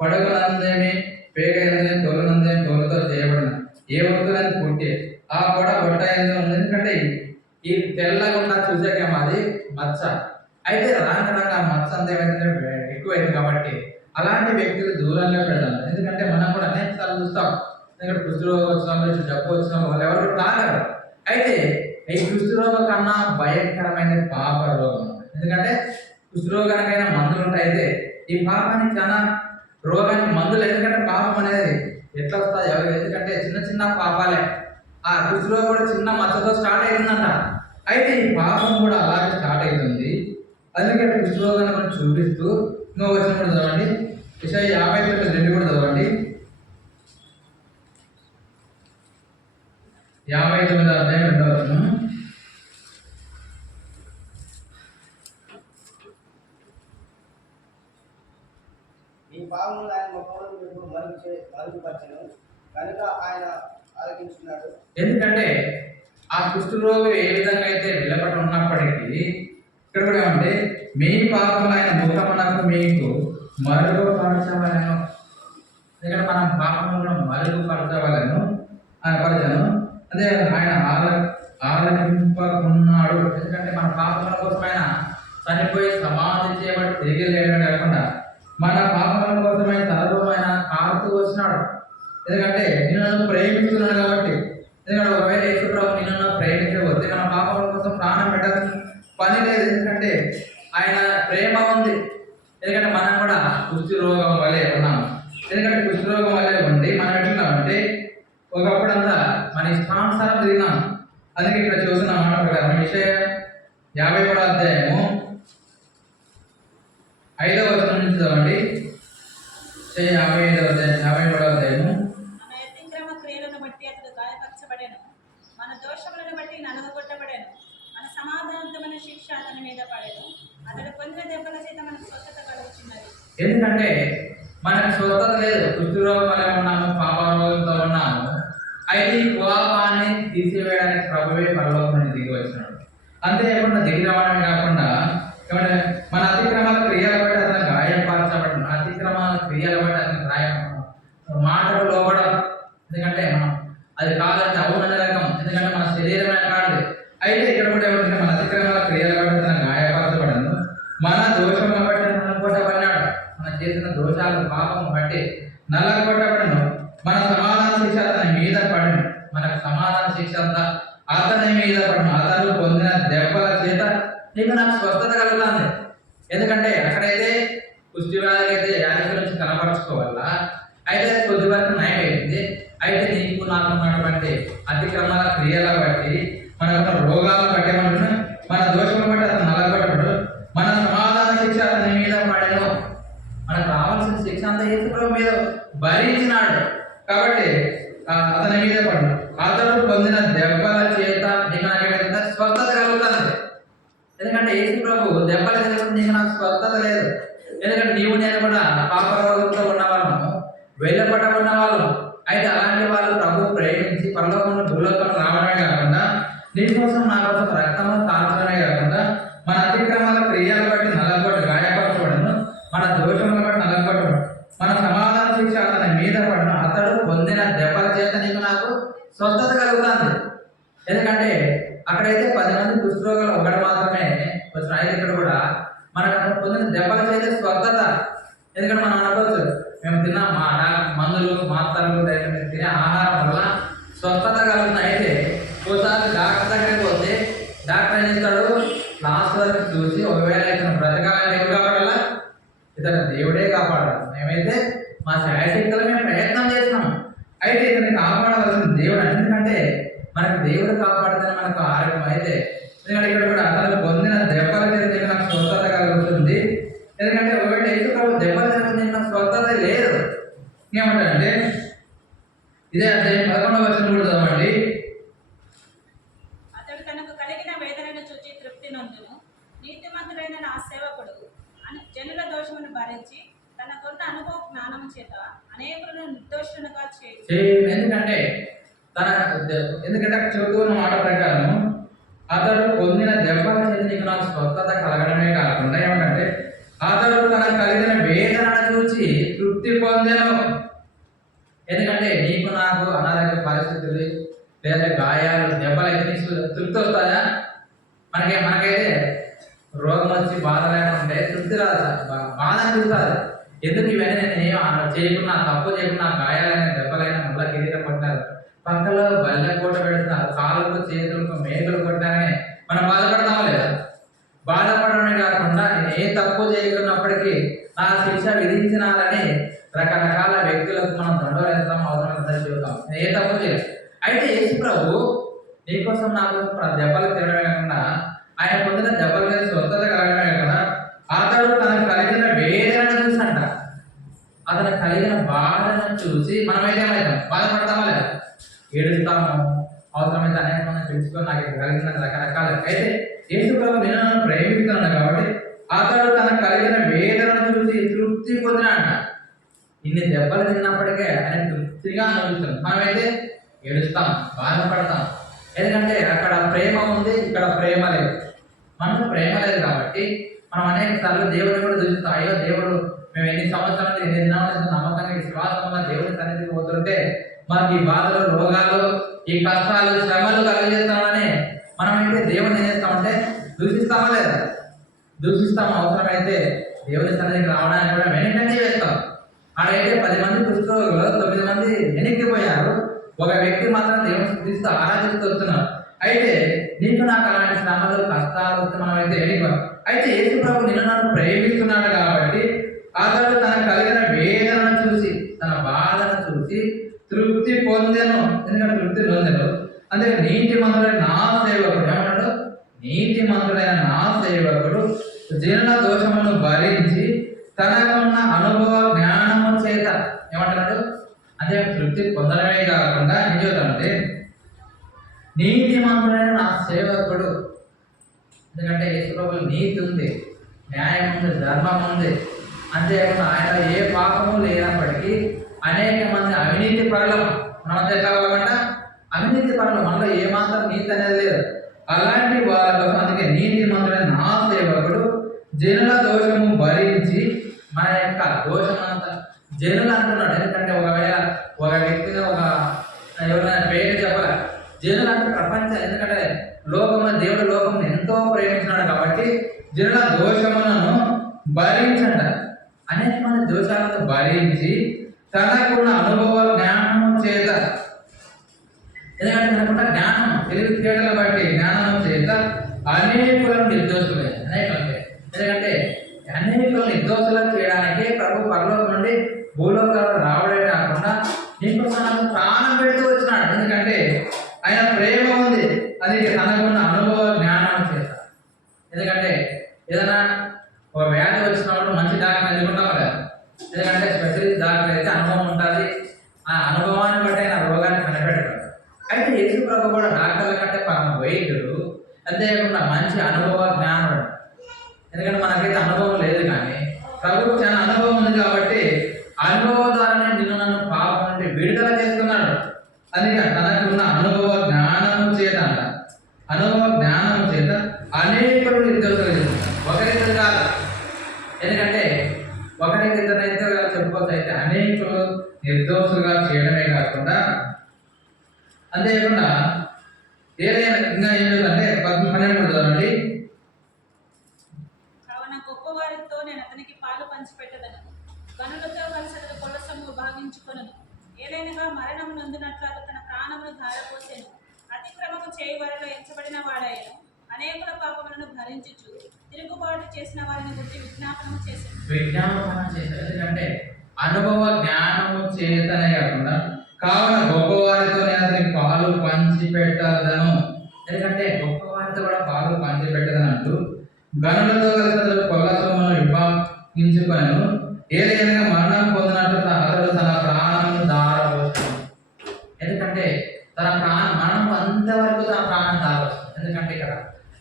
పడుగులందేమి పేగ ఎందేమి తోలునందేమి తోలుతో చేయబడిన ఏ వస్తువులని పుట్టి ఆ పొడ బొట్ట ఎందు ఉంది. ఎందుకంటే ఈ తెల్లగా ఉన్న చూసాకేమో అది మచ్చ. అయితే రాంగరంగా మచ్చ అంతా ఏమైందంటే ఎక్కువైంది కాబట్టి అలాంటి వ్యక్తులు దూరంగా పెడతాం. ఎందుకంటే మనం కూడా అనేక సార్లు చూస్తాం, ఎందుకంటే కుష్ఠరోగం వచ్చిన జబ్బు వచ్చిన వాళ్ళు ఎవరు తాగరు. అయితే ఈ కుష్ఠరోగం కన్నా భయంకరమైన పాప రోగం. ఎందుకంటే కుష్ఠరోగానికైనా మందులు ఉంటాయి, అయితే ఈ పాపానికి చాలా రోగానికి మందులు. ఎందుకంటే పాపం అనేది ఎట్లా వస్తుంది ఎవరు, ఎందుకంటే చిన్న చిన్న పాపాలే. ఆ కుష్ఠరోగం కూడా చిన్న మచ్చతో స్టార్ట్ అవుతుందంట. అయితే ఈ పాపం కూడా అలాగే స్టార్ట్ అవుతుంది. అందుకే కుష్ఠరోగాన్ని మనం చూపిస్తూ ఇంకో వచ్చినప్పుడు చదవండి, యెషయా 59:2 కూడా చదవండి. 59:2 ఈ పాపములు ఆయన ముఖములను ఇప్పుడు మరుగుపరచెను కనుక ఆయన ఆలకించున్నాడు. ఎందుకంటే ఆ కుష్ఠరోగం ఏ విధంగా అయితే నిలబడి ఉన్నప్పటికీ ఇక్కడ కూడా ఏమంటే మీ పాపములు ఆయన ముఖమునకు మీకు మరుగుపరచవలను. ఎందుకంటే మనం పాపములను మరుగుపరచవలను పరచను. అదే ఆయన ఆలకింపకున్నాడు. ఎందుకంటే మన పాపముల కోసం ఆయన చనిపోయి సమాధి చేయబడి తిరిగి లేడమే కాకుండా మన పాపముల కోసమైన తలలోమైన కారుతూ వచ్చినాడు. ఎందుకంటే నిన్ను ప్రేమిస్తున్నాడు కాబట్టి. ఎందుకంటే ఒకవేళ యేసుప్రభు నిన్ను ప్రేమించకపోతే మన పాపముల కోసం ప్రాణం పెట్టాల్సిన పని లేదు. ఎందుకంటే ఆయన ప్రేమ ఉంది. ఎందుకంటే మనం కూడా కుష్ఠరోగం వలె ఉన్నాం. ఎందుకంటే కుష్ఠరోగం వలె ఉండి మనం ఎట్లున్నామంటే ఒకప్పుడంతా మన ఇష్టానుసారం తిరిగినాం. అందుకే ఇక్కడ చూసిన మాట ప్రకారం యెషయా 53:5 నుంచి చదవండి. యెషయా 53:5 మన అతిక్రమ క్రియలను బట్టి అతడు గాయపరచబడెను, మన దోషములను బట్టి నలుగగొట్టబడెను, మన సమాధానమైన శిక్ష అతని మీద పడెను, అతడు పొందిన దెబ్బల చేత మనకు స్వస్థత కలుగుచున్నది. ఎందుకంటే మనకు స్వస్థత లేదు, కుష్ఠరోగం వల్ల ఉన్నాము, పాపరోగంతో ఉన్నాము. అయితే ఈ పాపాన్ని తీసివేయడానికి ప్రభువే పరలోకం నుంచి దిగి వచ్చినాడు. అంతేకాకుండా దిగి రావడమే కాకుండా ఏమంటే మన అతిక్రమాల క్రియల బట్టి అతను గాయపరచబడిన, అతిక్రమాల క్రియల బట్టి అతను మాటలు లోబడం. ఎందుకంటే మనం అది కాదంటే అవుననే రకం, ఎందుకంటే మన శరీరమే కాదు. అయితే ఇక్కడ కూడా ఏమంటే మన అతిక్రమాల క్రియల బట్టి అతను గాయపరచబడను, మన దోషముల బట్టి నలగొట్టబడినాడు. మనం చేసిన దోషాలు పాపం బట్టి నలగొట్టబడను, మన సమాధాన శిక్ష అతని మీద పడను. మనకు సమాధాన శిక్ష అంతా అతని మీద పడను. అతను పొందిన దెబ్బల చేత నీకు నాకు స్వస్థత కలుగుతుంది. ఎందుకంటే అక్కడైతే కుష్టి వ్యాధి అయితే యాజకుల నుంచి కనపరచుకోవాలా, అయితే కొద్ది వరకు నయం అయింది. అయితే నీకు నాకు ఉన్నటువంటి అతిక్రమాల క్రియల బట్టి మనకున్న రోగాల బట్టి మన దోషముల బట్టి అతను నలగొట్టబడు, మన సమాధాన శిక్ష అతని మీద పడను. మనకు రావాల్సిన శిక్ష అంతా యేసుప్రభువు మీద భరించినాడు కాబట్టి అతని మీద పడను. అతడు పొందిన దెబ్బల చేత నీకు నాకేమైతే స్వస్థత కలుగుతుంది. ఎందుకంటే యేసుప్రభు దెబ్బల చేత నీకు నాకు స్వస్థత లేదు. ఎందుకంటే నీవు నేను కూడా పాపరోగంతో ఉన్న వాళ్ళము, వెళ్ళపడ్డ ఉన్న వాళ్ళము. అయితే అలాంటి వాళ్ళు ప్రభు ప్రేమించి పరలోకంలో భూలోకంలో రావడమే కాకుండా నీకోసం నా కోసం రక్తము తాల్చడమే కాకుండా మన అతిక్రమాల క్రియలు బట్టి నలగొట్టి గాయపరచబడను, మన దోషముల బట్టి నలగొట్టబడు, మన సమాధాన శిక్ష అతని మీద పడను, అతడు పొందిన దెబ్బల చేత నీకు నాకు స్వస్థత కలుగుతుంది. ఎందుకంటే అక్కడైతే 10 మంది కుష్ఠరోగులు ఒకటి మాత్రమే వచ్చిన, అయితే ఇక్కడ కూడా మనకు అక్కడ పొందిన దెబ్బల చేత స్వస్థత. ఎందుకంటే మనం అనుకోవచ్చు మేము తిన్న మందులు మాత్రలు తినే ఆహారం వల్ల స్వస్థత కలుగుతుంది. అయితే ఒకసారి డాక్టర్ దగ్గరికి పోతే డాక్టర్ ఏం చేస్తాడు, లాస్ట్ వరకు చూసి ఒకవేళ ఇతను బ్రతకాలని ఎవరు కాపాడాలా, ఇతను దేవుడే కాపాడాలి. మేమైతే మా శాయశక్తులు మేము ప్రయత్నం చేస్తున్నాం, అయితే ఇతన్ని కాపాడవలసిన దేవుడు. ఎందుకంటే మనకు దేవుడు కాపాడుతానే మనకు ఆరోగ్యం. అయితే ఎందుకంటే ఇక్కడ కూడా అతను పొందిన దెబ్బల చేత నాకు స్వస్థత కలుగుతుంది. ఎందుకంటే ఒకటి యేసు ప్రభు దెబ్బల చేత నాకు స్వస్థత లేదు. ఏమంటారంటే ఇదే అధ్యాయం 11వ వచనం కూడా చదవండి. అతడు తనకు కలిగిన వేదనను చూచి తృప్తి నొందును, నీతిమంతుడైన నా సేవకుడు జనుల దోషమును భరించి తనకున్న అనుభవ జ్ఞానం చేత అనేకులను నిర్దోషులుగా చేయు. ఎందుకంటే అక్కడ చెబుతూ ఉన్న మాట ప్రకారం అతడు పొందిన దెబ్బల చేత నీకు నాకు స్వస్థత కలగడమే కాకుండా ఏమంటే అతడు తనకు కలిగిన వేదనను చూచి తృప్తి పొందెను. ఎందుకంటే నీకు నాకు అనారోగ్య పరిస్థితులు లేదా గాయాలు దెబ్బలు అయితే తృప్తి వస్తుందా? మనకైతే రోగం వచ్చి బాధ లేకుంటే తృప్తి రాదు, బాధ అనిపిస్తుంది. ఎందుకు ఇవన్నీ నేను ఏం చేయకున్నా, తప్పు చేయకున్నా, గాయాలైనా దెబ్బలైనా మళ్ళీ కిరీటం కొట్టారు, పక్కలో బల్లె కోట పెడుతున్నారు, కాళ్ళకు చేతులకు మేకలు కొట్టారని మనం బాధపడతామా లేదా? బాధపడమే కాకుండా నేను ఏ తప్పు చేయకున్నప్పటికీ నా శిక్ష విధించినారని రకరకాల వ్యక్తులకు మనం దండోలు వేస్తాం, అవసరం చెబుతాం. నేను ఏ తప్పు చేయలేదు. అయితే యేసు ప్రభు నీకోసం నాకు దెబ్బలు తినడమే కాకుండా ఆయన పొందిన దెబ్బల మీద స్వస్థత కలగడమే కాకుండా అతడు తనకు కలిగిన వేదనను చూసంట, అతను కలిగిన బాధను చూసి మనమైతే ఏమవుతాం, బాధపడతామా లేదా? ఏడుస్తాము, అవసరమైతే అనేక మంది తెలుసుకొని నాకు కలిగిన రకరకాల. అయితే యేసు ప్రభు నేను నన్ను ప్రేమిస్తున్నాను కాబట్టి అతడు తనకు కలిగిన వేదనను చూసి తృప్తి పొందినంట. ఇన్ని దెబ్బలు తిన్నప్పటికే ఆయన తృప్తిగా అనుభవిస్తాం. మనమైతే ఏడుస్తాం, బాధపడతాం. ఎందుకంటే అక్కడ ప్రేమ ఉంది, ఇక్కడ ప్రేమ లేదు. మనకు ప్రేమ లేదు కాబట్టి మనం అనేక సార్లు దేవుడిని కూడా చూస్తాం. అయ్యో దేవుడు మేము ఎన్ని సంవత్సరాలు ఎన్ని దినాలు నమ్మకంగా విశ్వాసంగా దేవుడి సన్నిధికి పోతుంటే మనకి ఈ బాధలు, రోగాలు, ఈ కష్టాలు, శ్రమలు కలిగజేస్తామని మనమైతే దేవుడిని ఏం చేస్తామంటే దూషిస్తామా లేదా? దూషిస్తాం. అవసరమైతే దేవుని సన్నిధికి రావడానికి కూడా వెనకంటే వేస్తాం. అక్కడైతే 10 మంది కుష్ఠరోగులు 9 మంది వెనక్కిపోయారు, ఒక వ్యక్తి మాత్రం దేవుని స్థుతిస్తూ ఆరాధిస్తూ వస్తున్నారు. అయితే నీకు నాకు అలాంటి శ్రమలు, కష్టాలు వస్తే మనం అయితే ఎన్నికో. అయితే యేసు ప్రభు నిన్ను నన్ను ప్రేమిస్తున్నాడు కాబట్టి అతడు తనకు కలిగిన వేదనను చూసి, తన బాధను చూసి తృప్తి పొందెను. ఎందుకంటే తృప్తి పొందెను. అందుకే నీతిమంతుడైన నా సేవకుడు ఏమన్నాడు? నీతిమంతుడైన నా సేవకుడు జనుల దోషమును భరించి తనకున్న అనుభవ జ్ఞానము చేత ఏమంటున్నాడు? అంటే తృప్తి పొందడమే కాకుండా ఏం చెబుతాడంటే నీతిమంతుడైన నా సేవకుడు. ఎందుకంటే యేసు ప్రభువులో నీతి ఉంది, న్యాయం ఉంది, ధర్మం ఉంది. అంతేకాకుండా ఆయన ఏ పాపము లేనప్పటికీ అనేక మంది అవినీతి పరులు మనమంతా ఎట్లా వాళ్ళమంట? అవినీతి పరులు, మనలో ఏమాత్రం నీతి అనేది లేదు. అలాంటి వాళ్ళ కోసం అందుకే నీతిమంతుడైన నా సేవకుడు జనుల దోషము భరించి, మన యొక్క దోషం అంతా జనులు అంటున్నాడు. ఎందుకంటే ఒకవేళ ఒక వ్యక్తిగా ఎవరైనా పేరు చెప్పాలి, జనులు అంటే ప్రపంచం. ఎందుకంటే లోకము, దేవుడు లోకం ఎంతో ప్రేమించినాడు కాబట్టి జనుల దోషములను భరించండి. అనేక మంది దోషాలను భరించి తనకున్న అనుభవ జ్ఞానం చేత, ఎందుకంటే తనకున్న జ్ఞానం, తెలివితేటలు బట్టి జ్ఞానం చేత అనేకులను నిర్దోషులే. ఎందుకంటే అనేకులను నిర్దోషులను చేయడానికి ప్రభు పరలోకం నుండి భూలోకాలు రావడమే కాకుండా నీకోసం నాకు ప్రాణం పెడుతూ వచ్చినాడు. ఎందుకంటే ఆయన ప్రేమ ఉంది, అది తనకున్న అనుభవ జ్ఞానం చేత. ఎందుకంటే ఏదైనా ఒక వ్యాధి వచ్చినప్పుడు మంచి డాక్టర్ ఎదుర్కొంటాం కదా. ఎందుకంటే స్పెషలిస్ట్ డాక్టర్ అయితే అనుభవం ఉంటుంది, ఆ అనుభవాన్ని బట్టి ఆయన రోగాన్ని కనిపెడతాడు. అయితే యేసు ప్రభు కూడా డాక్టర్ల కంటే పరమ వైద్యుడు, అంతేకాకుండా మంచి అనుభవ జ్ఞానుడు. ఎందుకంటే మనకైతే అనుభవం లేదు, కానీ ప్రభుకు చాలా అనుభవం ఉంది కాబట్టి అనుభవం ద్వారానే నిన్ను నన్ను పాపం నుండి విడుదల చేసుకుని అందుకే తనకున్న అనుభవ జ్ఞానము చేత అంట, అనుభవ జ్ఞానము చేత అనేకులు నిర్దోషులుగా చేస్తున్నారు. ఒకరిద్దరు కాదు, ఎందుకంటే ఒకరిద్దరైతే చెప్పుకోవచ్చు, అయితే అనేకులు నిర్దోషులుగా చేయడమే కాకుండా అంతేకాకుండా ఏదైనా ఇంకా ఏం లేదంటే 12 చదవండి. కావున గొప్పవారితో నేను అతనికి పాలు పంచిపెట్టదను, గనులతో కలిసి అతను కొల్ల సొమ్ము భాగించుకొనును. ఏలైనగా మరణం నొందినట్లు అతను తన ప్రాణమును ధారపోసెను. అతిక్రమము చేయి వారిలో ఎంచబడిన వాడాయను, అనేకుల పాపములను భరించుచు తిరుగుబాటు చేసిన వారిని గురించి విజ్ఞాపనము చేశాను. విజ్ఞాపన చేశారు, ఎందుకంటే అనుభవ జ్ఞానము చేతనే కాకుండా కావున గొప్పవారితో నేను అతనికి పాలు పంచి పెట్టదను, ఎందుకంటే గొప్పవారితో కూడా పాలు పంచి పెట్టదని అంటూ గనులతో కలిసి అతడు కొల్ల సొమ్మును విభాగించుకొనెను. ఏదైనా మరణం పొందినట్టు అతడు తన ప్రాణమును ధారపోసెను, ఎందుకంటే తన మరణం అంతవరకు తన ప్రాణం ధారపోసెను. ఎందుకంటే ఇక్కడ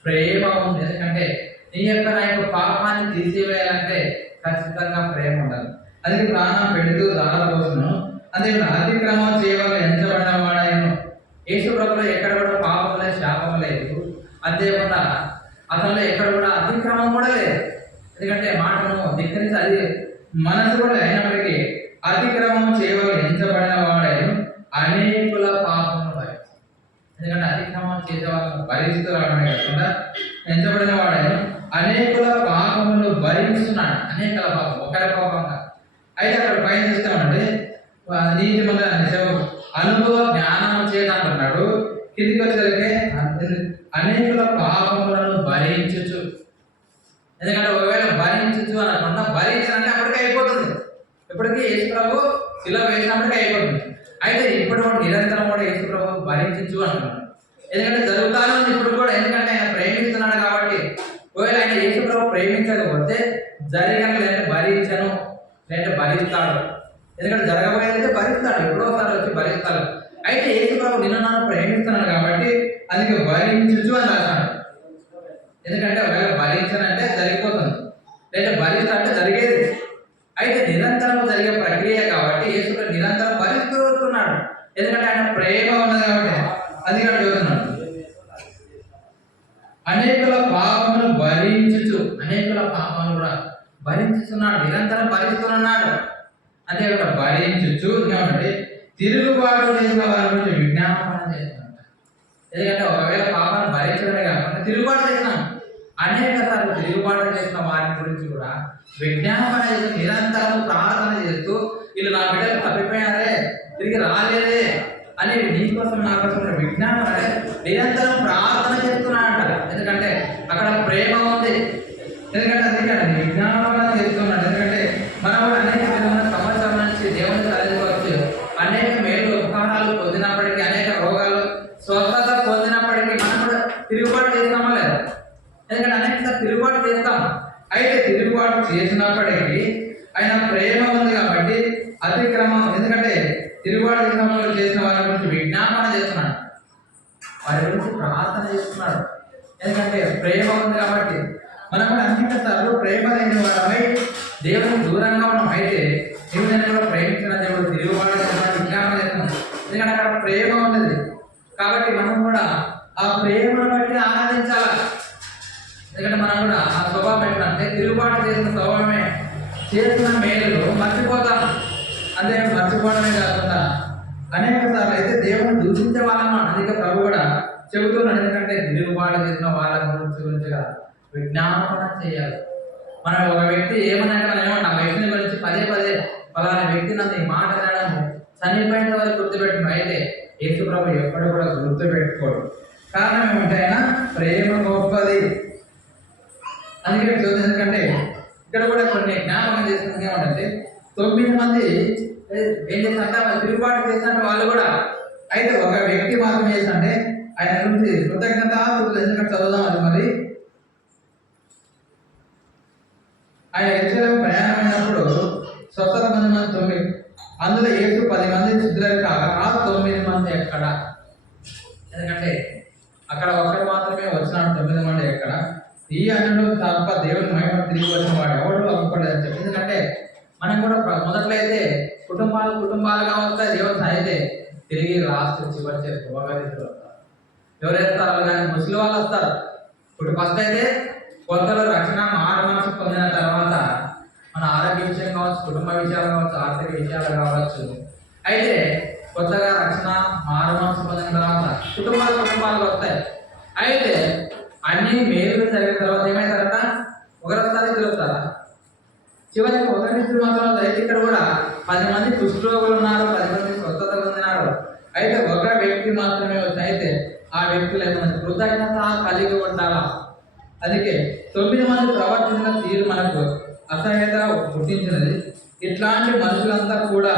ప్రేమ ఉంది, ఎందుకంటే నీ యొక్క నా యొక్క పాపాన్ని తీసివేయాలంటే ఖచ్చితంగా ప్రేమ ఉండాలి. అది ప్రాణం పెడుతూ ధారపోసెను. అదే అతిక్రమం చేయవలన ఎంచబడిన వాడాయను. యేసు ప్రభువులో ఎక్కడ కూడా పాపం లేదు, శాపం లేదు. అంతేకాకుండా అతనిలో ఎక్కడ కూడా అతిక్రమం కూడా లేదు, ఎందుకంటే మాటను ధిక్కరించి అది మనసు కూడా అయినప్పటికీ అతిక్రమం చేయవలన ఎంచబడిన వాడాయను, అనేకుల పాపమును భరిస్తాడు. ఎందుకంటే అతిక్రమం చేసే వాళ్ళను భరిస్తూ రావడమే కాకుండా ఎంచబడిన వాడాయను అనేకుల పాపములు భరిస్తున్నాడు. అనేకల పాపం, ఒకరి పాపంగా. అయితే అక్కడ పైన చూస్తామంటే నీతి మంది అనుభవ జ్ఞానం చేత అంటున్నాడు. కిందికి వచ్చేసరికి అనేకుల పాపములను భరించచ్చు, ఎందుకంటే ఒకవేళ భరించచ్చు అనకుండా భరించాలంటే అప్పటికే అయిపోతుంది. ఇప్పటికీ యేసు ప్రభు శిలువ వేసినప్పటికీ అయిపోతుంది. అయితే ఇప్పుడు నిరంతరం కూడా యేసు ప్రభు భరించచ్చు అంటున్నాడు, ఎందుకంటే జరుగుతానే ఉంది ఇప్పుడు కూడా. ఎందుకంటే ఆయన ప్రేమిస్తున్నాడు కాబట్టి. ఒకవేళ ఆయన యేసు ప్రభు ప్రేమించకపోతే జరిగను లేదంటే భరించను లేదంటే భరిస్తాడు, ఎందుకంటే జరగబోయేదైతే భరిస్తాడు, ఎప్పుడోసారి వచ్చి భరిస్తాడు. అయితే యేసు ప్రభు నిన్ను నన్ను ప్రేమిస్తున్నాడు కాబట్టి అందుకే భరించు అని రాశాడు. ఎందుకంటే ఒకవేళ భరించనంటే జరిగిపోతుంది, లేదా భరిస్తాడంటే జరిగేది. అయితే నిరంతరం జరిగే ప్రక్రియ కాబట్టి యేసు నిరంతరం భరిస్తున్నాడు, ఎందుకంటే ఆయన ప్రేమ ఉన్నది కాబట్టి. అది కూడా చూస్తున్నాడు. అనేకుల పాపమును భరించుచు, అనేకుల పాపమును కూడా భరించుతున్నాడు, నిరంతరం భరిస్తున్నాడు. అంతేకాకుండా భరించుచు ఏమంటే తిరుగుబాటు చేసిన వారి గురించి విజ్ఞాపన చేస్తున్నాడు. ఎందుకంటే ఒకవేళ పాపాన్ని భరించడమే కాకుండా తిరుగుబాటు చేసినాం, అనేక సార్లు తిరుగుబాటు చేసిన వారి గురించి కూడా విజ్ఞాపన చేస్తూ నిరంతరం ప్రార్థన చేస్తూ వీళ్ళు నా బిడ్డలు తప్పిపోయారే, తిరిగి రాలేదే అని నీకోసం నా కోసం విజ్ఞాపన నిరంతరం ప్రార్థన చేస్తున్నాడంట. ఎందుకంటే అక్కడ ప్రేమ ఉంది, ఎందుకంటే అందుకే విజ్ఞాపన చేస్తున్నాడు. ఎందుకంటే మనం కూడా అనేక విధమైన సంవత్సరం నుంచి దేవుని తరలివచ్చు, అనేక మేలు ఉపకారాలు పొందినప్పటికీ, అనేక రోగాలు స్వస్థత పొందినప్పటికీ మనం కూడా తిరుగుబాటు చేస్తామా లేదా? ఎందుకంటే అనేక తిరుగుబాటు చేస్తాం. అయితే తిరుగుబాటు చేసినప్పటికీ ఆయన ప్రేమ ఉంది కాబట్టి అతిక్రమం, ఎందుకంటే తిరుగుబాటు చేసిన వారి గురించి విజ్ఞాపన చేస్తున్నాడు, వారి గురించి ప్రార్థన చేస్తున్నాడు. ఎందుకంటే ప్రేమ ఉంది కాబట్టి. మనం కూడా అనేక సార్లు ప్రేమ లేని వారమై దేవునికి దూరంగా ఉన్నాం. అయితే దేవుని కూడా ప్రేమించిన దేవుడు తిరుగుబాటు విజ్ఞాపన చేస్తున్నాం, ఎందుకంటే అక్కడ ప్రేమ ఉన్నది కాబట్టి మనం కూడా ఆ ప్రేమను బట్టి ఆనందించాలి. ఎందుకంటే మనం కూడా ఆ స్వభావం ఎట్లంటే తిరుగుబాటు చేసిన స్వభావమే, చేసిన మేలు మర్చిపోతాం. అంతే మర్చిపోవడమే కాకుండా అనేక సార్లు అయితే దేవుని దూషించే వాళ్ళను అందుకే ప్రభు కూడా చెబుతున్నాడు. ఎందుకంటే తిరుగుబాటు చేసిన వాళ్ళ గురించి విజ్ఞాపన చేయాలి. మనం ఒక వ్యక్తి ఏమన్నా మనం ఏమన్నా ఆ వ్యక్తిని గురించి పదే పదే ఫలానా వ్యక్తి నన్ను ఈ మాట అనడం చనిపోయిన వరకు గుర్తుపెట్టుకున్నాం. అయితే యేసు ప్రభు ఎప్పుడు కూడా గుర్తుపెట్టుకోడు. కారణం ఏమంటే ఆయన ప్రేమ గొప్పది. అందుకే చూద్దాం. ఎందుకంటే ఇక్కడ కూడా కొన్ని జ్ఞాపకం చేస్తుంది ఏమంటే 9 మంది ఏం చేసినట్టే వాళ్ళు తిరుగుబాటు చేసినట్టు వాళ్ళు కూడా. అయితే ఒక వ్యక్తి మాత్రం చేసినట్టే ఆయన గురించి కృతజ్ఞత. ఎందుకంటే చదువుదాం అది మరి. ఆయన యెరూషలేము ప్రయాణమైనప్పుడు స్వస్థత మంది 9, అందులో యేసు 10 మంది శుద్ధులకు కాగా ఆ 9 మంది ఎక్కడ? ఎందుకంటే అక్కడ ఒకరు మాత్రమే వచ్చినాడు, 9 మంది ఎక్కడ? ఈ అన్నుడు తప్ప దేవుని మహిమ తిరిగి వచ్చిన వాడు ఎవడు అవ్వకూడదని చెప్పి. ఎందుకంటే మనం కూడా మొదట్లో అయితే కుటుంబాలుగా వస్తాయి దేవుని. అయితే తిరిగి లాస్ట్ చివరి చేస్తారు. ఎవరు వేస్తారు కానీ ముసలి వాళ్ళు వస్తారు. ఇప్పుడు ఫస్ట్ అయితే కొత్తలో రక్షణ మారు మనసు పొందిన తర్వాత మన ఆరోగ్య విషయం కావచ్చు, కుటుంబ విషయాలు కావచ్చు, ఆర్థిక విషయాలు కావచ్చు, అయితే కొత్తగా రక్షణ మారు మనసు పొందిన తర్వాత కుటుంబాలు వస్తాయి. అయితే అన్ని మేలు జరిగిన తర్వాత ఏమైతారట? ఒకరు వస్తారు, ఇద్దరు వస్తారా? చివరికి ఒకరిద్దరు మాత్రం అయితే ఇక్కడ కూడా 10 మంది కుష్ఠరోగులు ఉన్నారు, 10 మంది స్వస్థత పొందినారు. అయితే ఒక వ్యక్తి మాత్రమే వచ్చి, అయితే ఆ వ్యక్తులు ఏమైనా కృతజ్ఞత కలిగి ఉండాలా. అందుకే 9 మంది ప్రవర్తించిన తీరు మనకు అసహ్యత పుట్టించినది. ఇట్లాంటి మనుషులంతా కూడా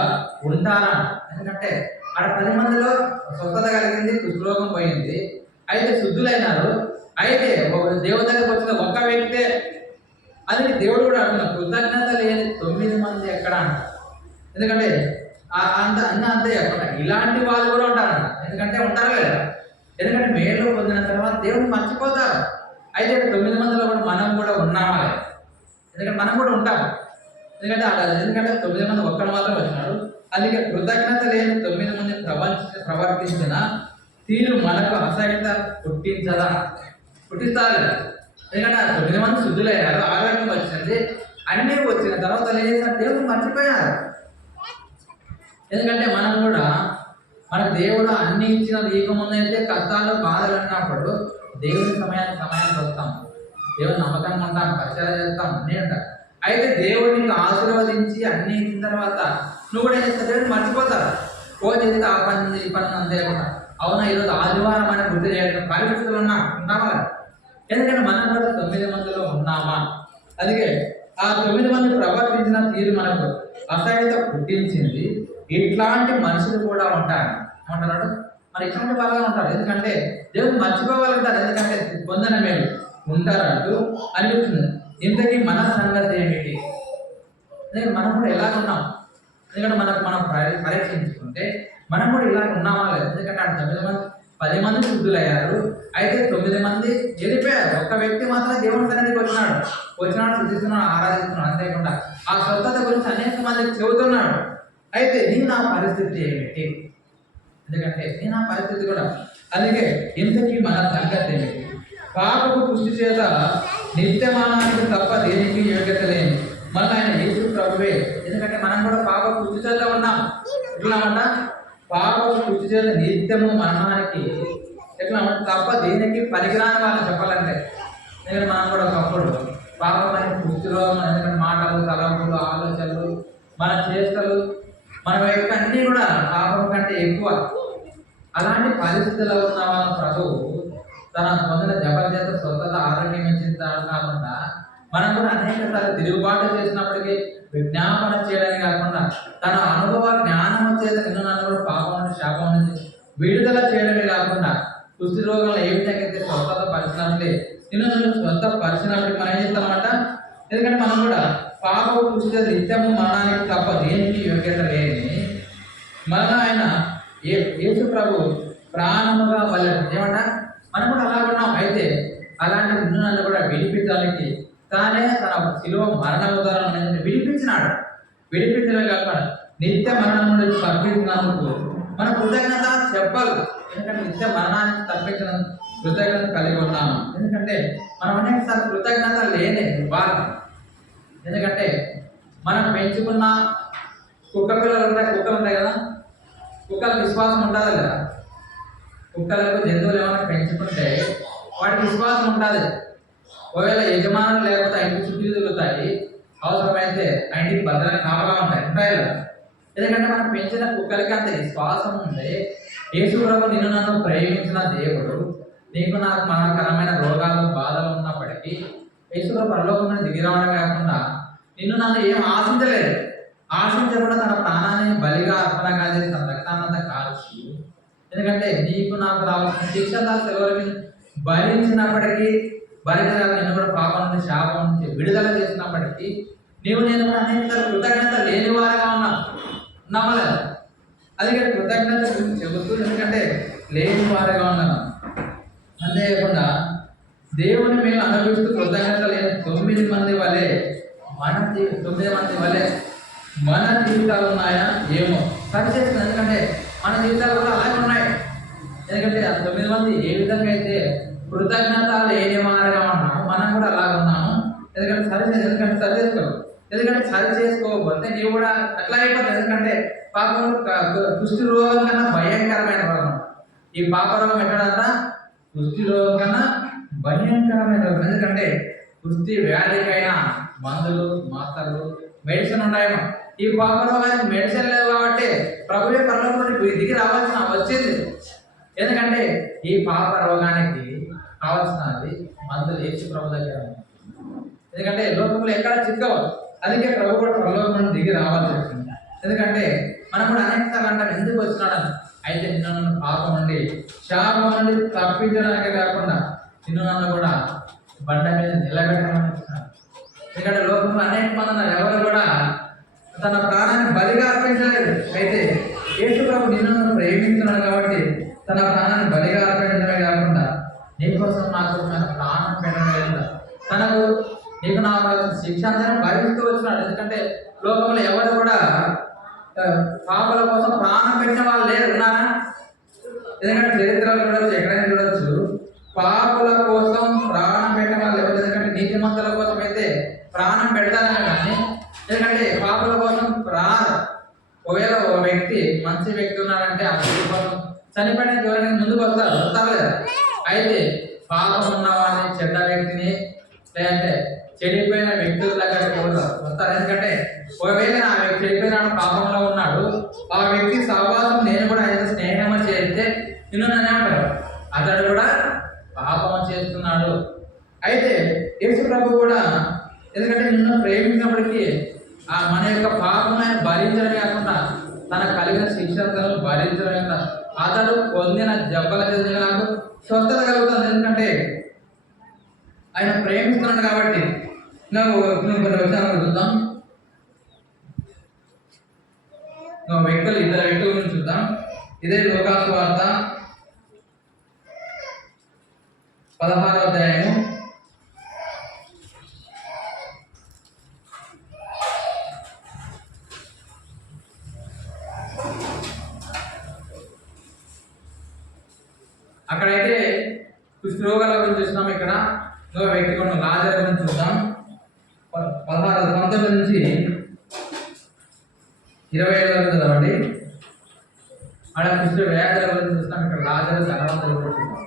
ఉంటారా? ఎందుకంటే ఆడ 10 మందిలో స్వస్థత కలిగింది, కుష్ఠరోగం పోయింది, అయితే శుద్ధులైనారు. అయితే దేవుడి దగ్గరకు వచ్చిన ఒక్క వ్యక్తే. అది దేవుడు కూడా అంటున్నాడు, కృతజ్ఞత లేని 9 మంది ఎక్కడ అంట. ఎందుకంటే అంతే చెప్పండి, ఇలాంటి వాళ్ళు కూడా ఉంటారంట. ఎందుకంటే ఉంటారు కదా, ఎందుకంటే మేలు పొందిన తర్వాత దేవుడిని మర్చిపోతారు. అయితే 9 మందిలో కూడా మనం కూడా ఉన్నామా? ఎందుకంటే మనం కూడా ఉంటాం. ఎందుకంటే 9 మంది ఒక్కడు మాత్రం వచ్చినాడు. అందుకే కృతజ్ఞత లేని 9 మంది ప్రవర్తించిన తీరు మనకు అసహ్యత పుట్టిస్తారు. ఎందుకంటే ఆ 9 మంది శుద్ధులయ్యారు, ఆరోగ్యం వచ్చింది, అన్నీ వచ్చిన తర్వాత లేచిన దేవుడు మర్చిపోయారు. ఎందుకంటే మనం కూడా మన దేవుడు అన్ని ఇచ్చినది ఇకముందైతే కష్టాలు బాధలు అన్నప్పుడు దేవుని సమయానికి వస్తాం, దేవుడు నమ్మకంగా ఉంటాం, పరిచయం చేస్తాం అన్నీ ఉంటాం. అయితే దేవుడిని ఆశీర్వదించి అన్ని ఇచ్చిన తర్వాత నువ్వు కూడా ఏం చేస్తావు? దేవుడిని మర్చిపోతారు. చేస్తే ఆ పని ఈ పని అంతే కూడా. అవునా, ఈరోజు ఆదివారం అని గుర్తు చేయడం పరిస్థితులు ఉన్నామా? ఎందుకంటే మనం కూడా 9 మందిలో ఉన్నామా? అందుకే ఆ 9 మంది ప్రవర్తించిన తీరు మనకు అసహ్యత పుట్టించింది. ఇట్లాంటి మనుషులు కూడా ఉంటారు. ఏమంటున్నాడు? మరి ఇట్లాంటి వాళ్ళగా ఉంటారు. ఎందుకంటే దేవుడు మర్చిపోగలుగుతారు, ఎందుకంటే పొందన మేలు ఉంటారంటూ అనిపిస్తుంది. ఇంతకీ మన సంగతి ఏమిటి? మనం కూడా ఎలాగ ఉన్నాం? ఎందుకంటే మనం పరీక్షించుకుంటే మనం కూడా ఇలాగ ఉన్నామా లేదు? ఎందుకంటే ఆ 10 మంది శుద్ధులయ్యారు, అయితే 9 మంది వెళ్ళిపోయారు. ఒక్క వ్యక్తి మాత్రం దేవుని సన్నిధికి వచ్చినాడు, శుద్ధిస్తున్నాడు, ఆరాధిస్తున్నాడు. అంతేకాకుండా ఆ స్వస్థత గురించి అనేక మందికి చెబుతున్నాడు. అయితే నా పరిస్థితి ఏమిటి? ఎందుకంటే నా పరిస్థితి కూడా. అందుకే ఇంతకీ మన సంగతి ఏమిటి? పాపపు పుష్టి చేత నిత్యమానానికి తప్ప దేనికి యోగ్యత లేని మన ఆయన యేసు ప్రభువే. ఎందుకంటే మనం కూడా పాప పుష్టి చేత ఉన్నాం. ఎట్లా ఉంటా? పాపపు పుష్టి చేత నిత్యము మరణానికి ఎట్లా ఉంటా? తప్ప దేనికి పనికిరాని వాళ్ళని చెప్పాలంటే. ఎందుకంటే మనం కూడా ఒకప్పుడు పాపం అనే పుష్టిలో, ఎందుకంటే మాటలు, తలంపులు, ఆలోచనలు, మన చేష్టలు, మన యొక్క అన్నీ కూడా పాపం కంటే ఎక్కువ. అలాంటి పరిస్థితుల్లో ఉన్న వాళ్ళ ప్రభువు తన పొందిన జబర్దస్త్ స్వస్థత ఆరోగ్యం ఇచ్చిన కాకుండా మనం కూడా అనేక సార్లు తిరుగుబాటు చేసినప్పటికీ విజ్ఞాపన చేయడానికి కాకుండా తన అనుభవ జ్ఞానం చేత నిన్ను పాపం నుండి, శాపం నుంచి విడుదల చేయడమే కాకుండా కుష్టి రోగంలో ఏ విధంగా అయితే స్వస్థత పరిచినట్లే నిన్ను స్వస్థ పరిచినప్పటికీ మనం ఏం చేస్తామంట? ఎందుకంటే మనం కూడా పాపం కుష్టి నిత్యము మరణానికి తప్ప దేనికి యోగ్యత లేని మన ఆయన యేసు ప్రభు ప్రాణముగా బలెను. ఏమంట? మనం కూడా అలా ఉన్నాం. అయితే అలాంటి నిన్ను కూడా విడిపించడానికి తానే తన శిలువ మరణం ద్వారా విడిపించినాడు. విడిపించడమే కాకుండా నిత్య మరణం నుండి తప్పించినందుకు మన కృతజ్ఞత చెప్పాలి. ఎందుకంటే నిత్య మరణానికి తప్పించిన కృతజ్ఞత కలిగి ఉన్నాము. ఎందుకంటే మనం అనేకసారి కృతజ్ఞత లేని వాళ్ళు. ఎందుకంటే మనం పెంచుకున్న కుక్కలు ఉంటాయి కదా, కుక్కలకు విశ్వాసం ఉంటుంది కదా. కుక్కలకు జంతువులు ఏమైనా పెంచుకుంటే వాటికి విశ్వాసం ఉంటుంది. ఒకవేళ యజమానులు లేకపోతే ఇంటి చుట్టూ తిరుగుతాయి, అవసరమైతే ఆ ఇంటికి భద్రంగా కాపలా ఉంటాయి కదా. ఎందుకంటే మనం పెంచిన కుక్కలకి అంత విశ్వాసం ఉంది. యేసు ప్రభు నిన్ను నన్ను ప్రేమించిన దేవుడు నీకు నాకు మహాకరమైన రోగాలు, బాధలు ఉన్నప్పటికీ యేసు ప్రభు పరలోకం నుండి దిగి రావడం కాకుండా నిన్ను నన్ను ఏం ఆశించకుండా తన ప్రాణాన్ని బలిగా అర్పణగా చేసి తన రక్తాన్నంతా కాల్చి, ఎందుకంటే నీకు నాకు రావాల్సిన శిక్ష ఎవరికి భరించినప్పటికీ నిన్ను కూడా పాపం నుంచి, శాపం నుంచి విడుదల చేసినప్పటికీ నేను కూడా అనేక కృతజ్ఞత లేని వారిగా ఉన్నామలేదు. అందుకే కృతజ్ఞత గురించి చెబుతూ, ఎందుకంటే లేని వారిగా ఉన్నాను. అంతేకాకుండా దేవుని మేము అనుభవిస్తూ కృతజ్ఞత లేని 9 మంది వలె మన జీవితాలు ఉన్నాయా ఏమో సరిచేస్తుంది. ఎందుకంటే మన జీవితాలు కూడా అలాగే ఉన్నాయి. ఎందుకంటే ఆ 9 మంది ఏ విధంగా అయితే కృతజ్ఞత లేని వారుగా ఉన్నాము, మనం కూడా అలాగ ఉన్నాము. ఎందుకంటే సరి చేసుకోకపోతే నీవు కూడా అట్లా అయిపోతుంది. ఎందుకంటే పాపం కుష్టి రోగం కన్నా భయంకరమైన రోగం. ఈ పాప రోగం ఎక్కడంతా కుష్టి రోగం కన్నా భయంకరమైన రోగం. ఎందుకంటే కుష్టి వ్యాధికైనా మందులు, మాత్రలు, మెడిసిన్ ఉన్నాయేమో. ఈ పాప రోగానికి మెడిసిన్ లేవు కాబట్టి ప్రభువే పరలోకంలోకి దిగి వచ్చింది. ఎందుకంటే ఈ పాప రోగానికి కావాల్సినది మందులు యేసు ప్రభు దగ్గర ఉన్నాయి. ఎందుకంటే లోకంలో ఎక్కడ చిక్కవు. అందుకే ప్రభు కూడా పరలోకం దిగి రావాల్సి వచ్చింది. ఎందుకంటే మనం కూడా అనేక సార్లు అంటాం, ఎందుకు వచ్చినాడని. అయితే నిన్ను పాపం నుండి, శాపం నుండి తప్పించడానికే కాకుండా నన్ను కూడా బండ మీద నిలబెట్టమని వచ్చినాడు. ఎందుకంటే లోకంలో అనేక మంది ఉన్నారు, ఎవరు కూడా తన ప్రాణాన్ని బలిగా అర్పించలేదు. అయితే యేసు ప్రభు నిన్ను ప్రేమిస్తున్నాడు కాబట్టి తన ప్రాణాన్ని బలిగా అర్పించడమే కాకుండా నీకోసం నాకు ప్రాణం పెట్టడం తనకు నీకు నా శిక్ష అందరం భరిస్తూ వచ్చినాడు. ఎందుకంటే లోకంలో ఎవరు కూడా పాపల కోసం ప్రాణం పెట్టిన వాళ్ళు లేరు, ఉన్నారా? ఎందుకంటే చరిత్రలు చూడవచ్చు, ఎక్కడైనా చూడవచ్చు, పాపల కోసం ప్రాణం పెట్టిన వాళ్ళు ఎవరు? ఎందుకంటే నీతిమంతుల కోసం అయితే ప్రాణం పెడతారని, కానీ ఎందుకంటే పాపల కోసం ఒకవేళ ఒక వ్యక్తి మంచి వ్యక్తి ఉన్నాడంటే ఆ వ్యక్తి కోసం చనిపోయిన ఎవరైనా ముందుకు వస్తారు లేదా? అయితే పాపం ఉన్నవాడిని, చెడ్డ వ్యక్తిని, లేదంటే చెడిపోయిన వ్యక్తుల దగ్గరికి ఎవరు వస్తారు? ఎందుకంటే ఒకవేళ ఆ వ్యక్తి చెడిపోయినాడు, పాపంలో ఉన్నాడు, ఆ వ్యక్తి సహవాసం నేను కూడా ఆయన స్నేహం చేస్తే నిన్ను నన్ను అంటారు, అతడు కూడా పాపం చేస్తున్నాడు. అయితే యేసు ప్రభు కూడా ఎందుకంటే నిన్ను ప్రేమించినప్పటికీ మన యొక్క పాపం ఆయన భరించడమే కాకుండా తన కలిగిన శిక్షలను భరించడమే కాకుండా అతడు పొందిన దెబ్బల చేత నాకు స్వస్థత కలుగుతుంది. ఎందుకంటే ఆయన ప్రేమిస్తున్నాడు కాబట్టి. కొన్ని విషయాలు చూద్దాం. ఇద్దరు వ్యక్తుల గురించి చూద్దాం. ఇదే లోకాసు వార్త 16వ అధ్యాయము 19 నుంచి 25 వరకు చదవండి. ఆడ కృష్ణ వేదాల గురించి చూస్తాం. ఇక్కడ లాజరు ధనవంతుల గురించి చూస్తాం.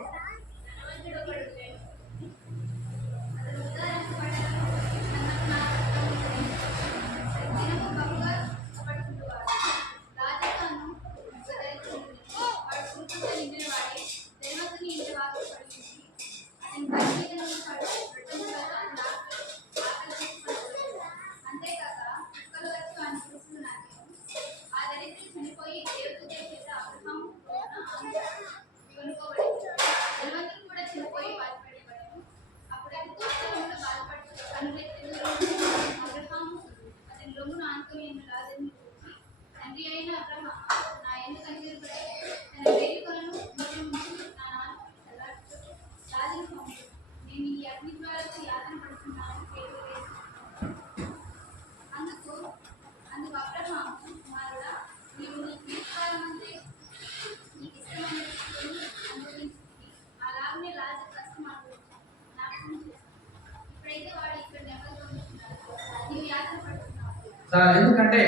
ఎందుకంటే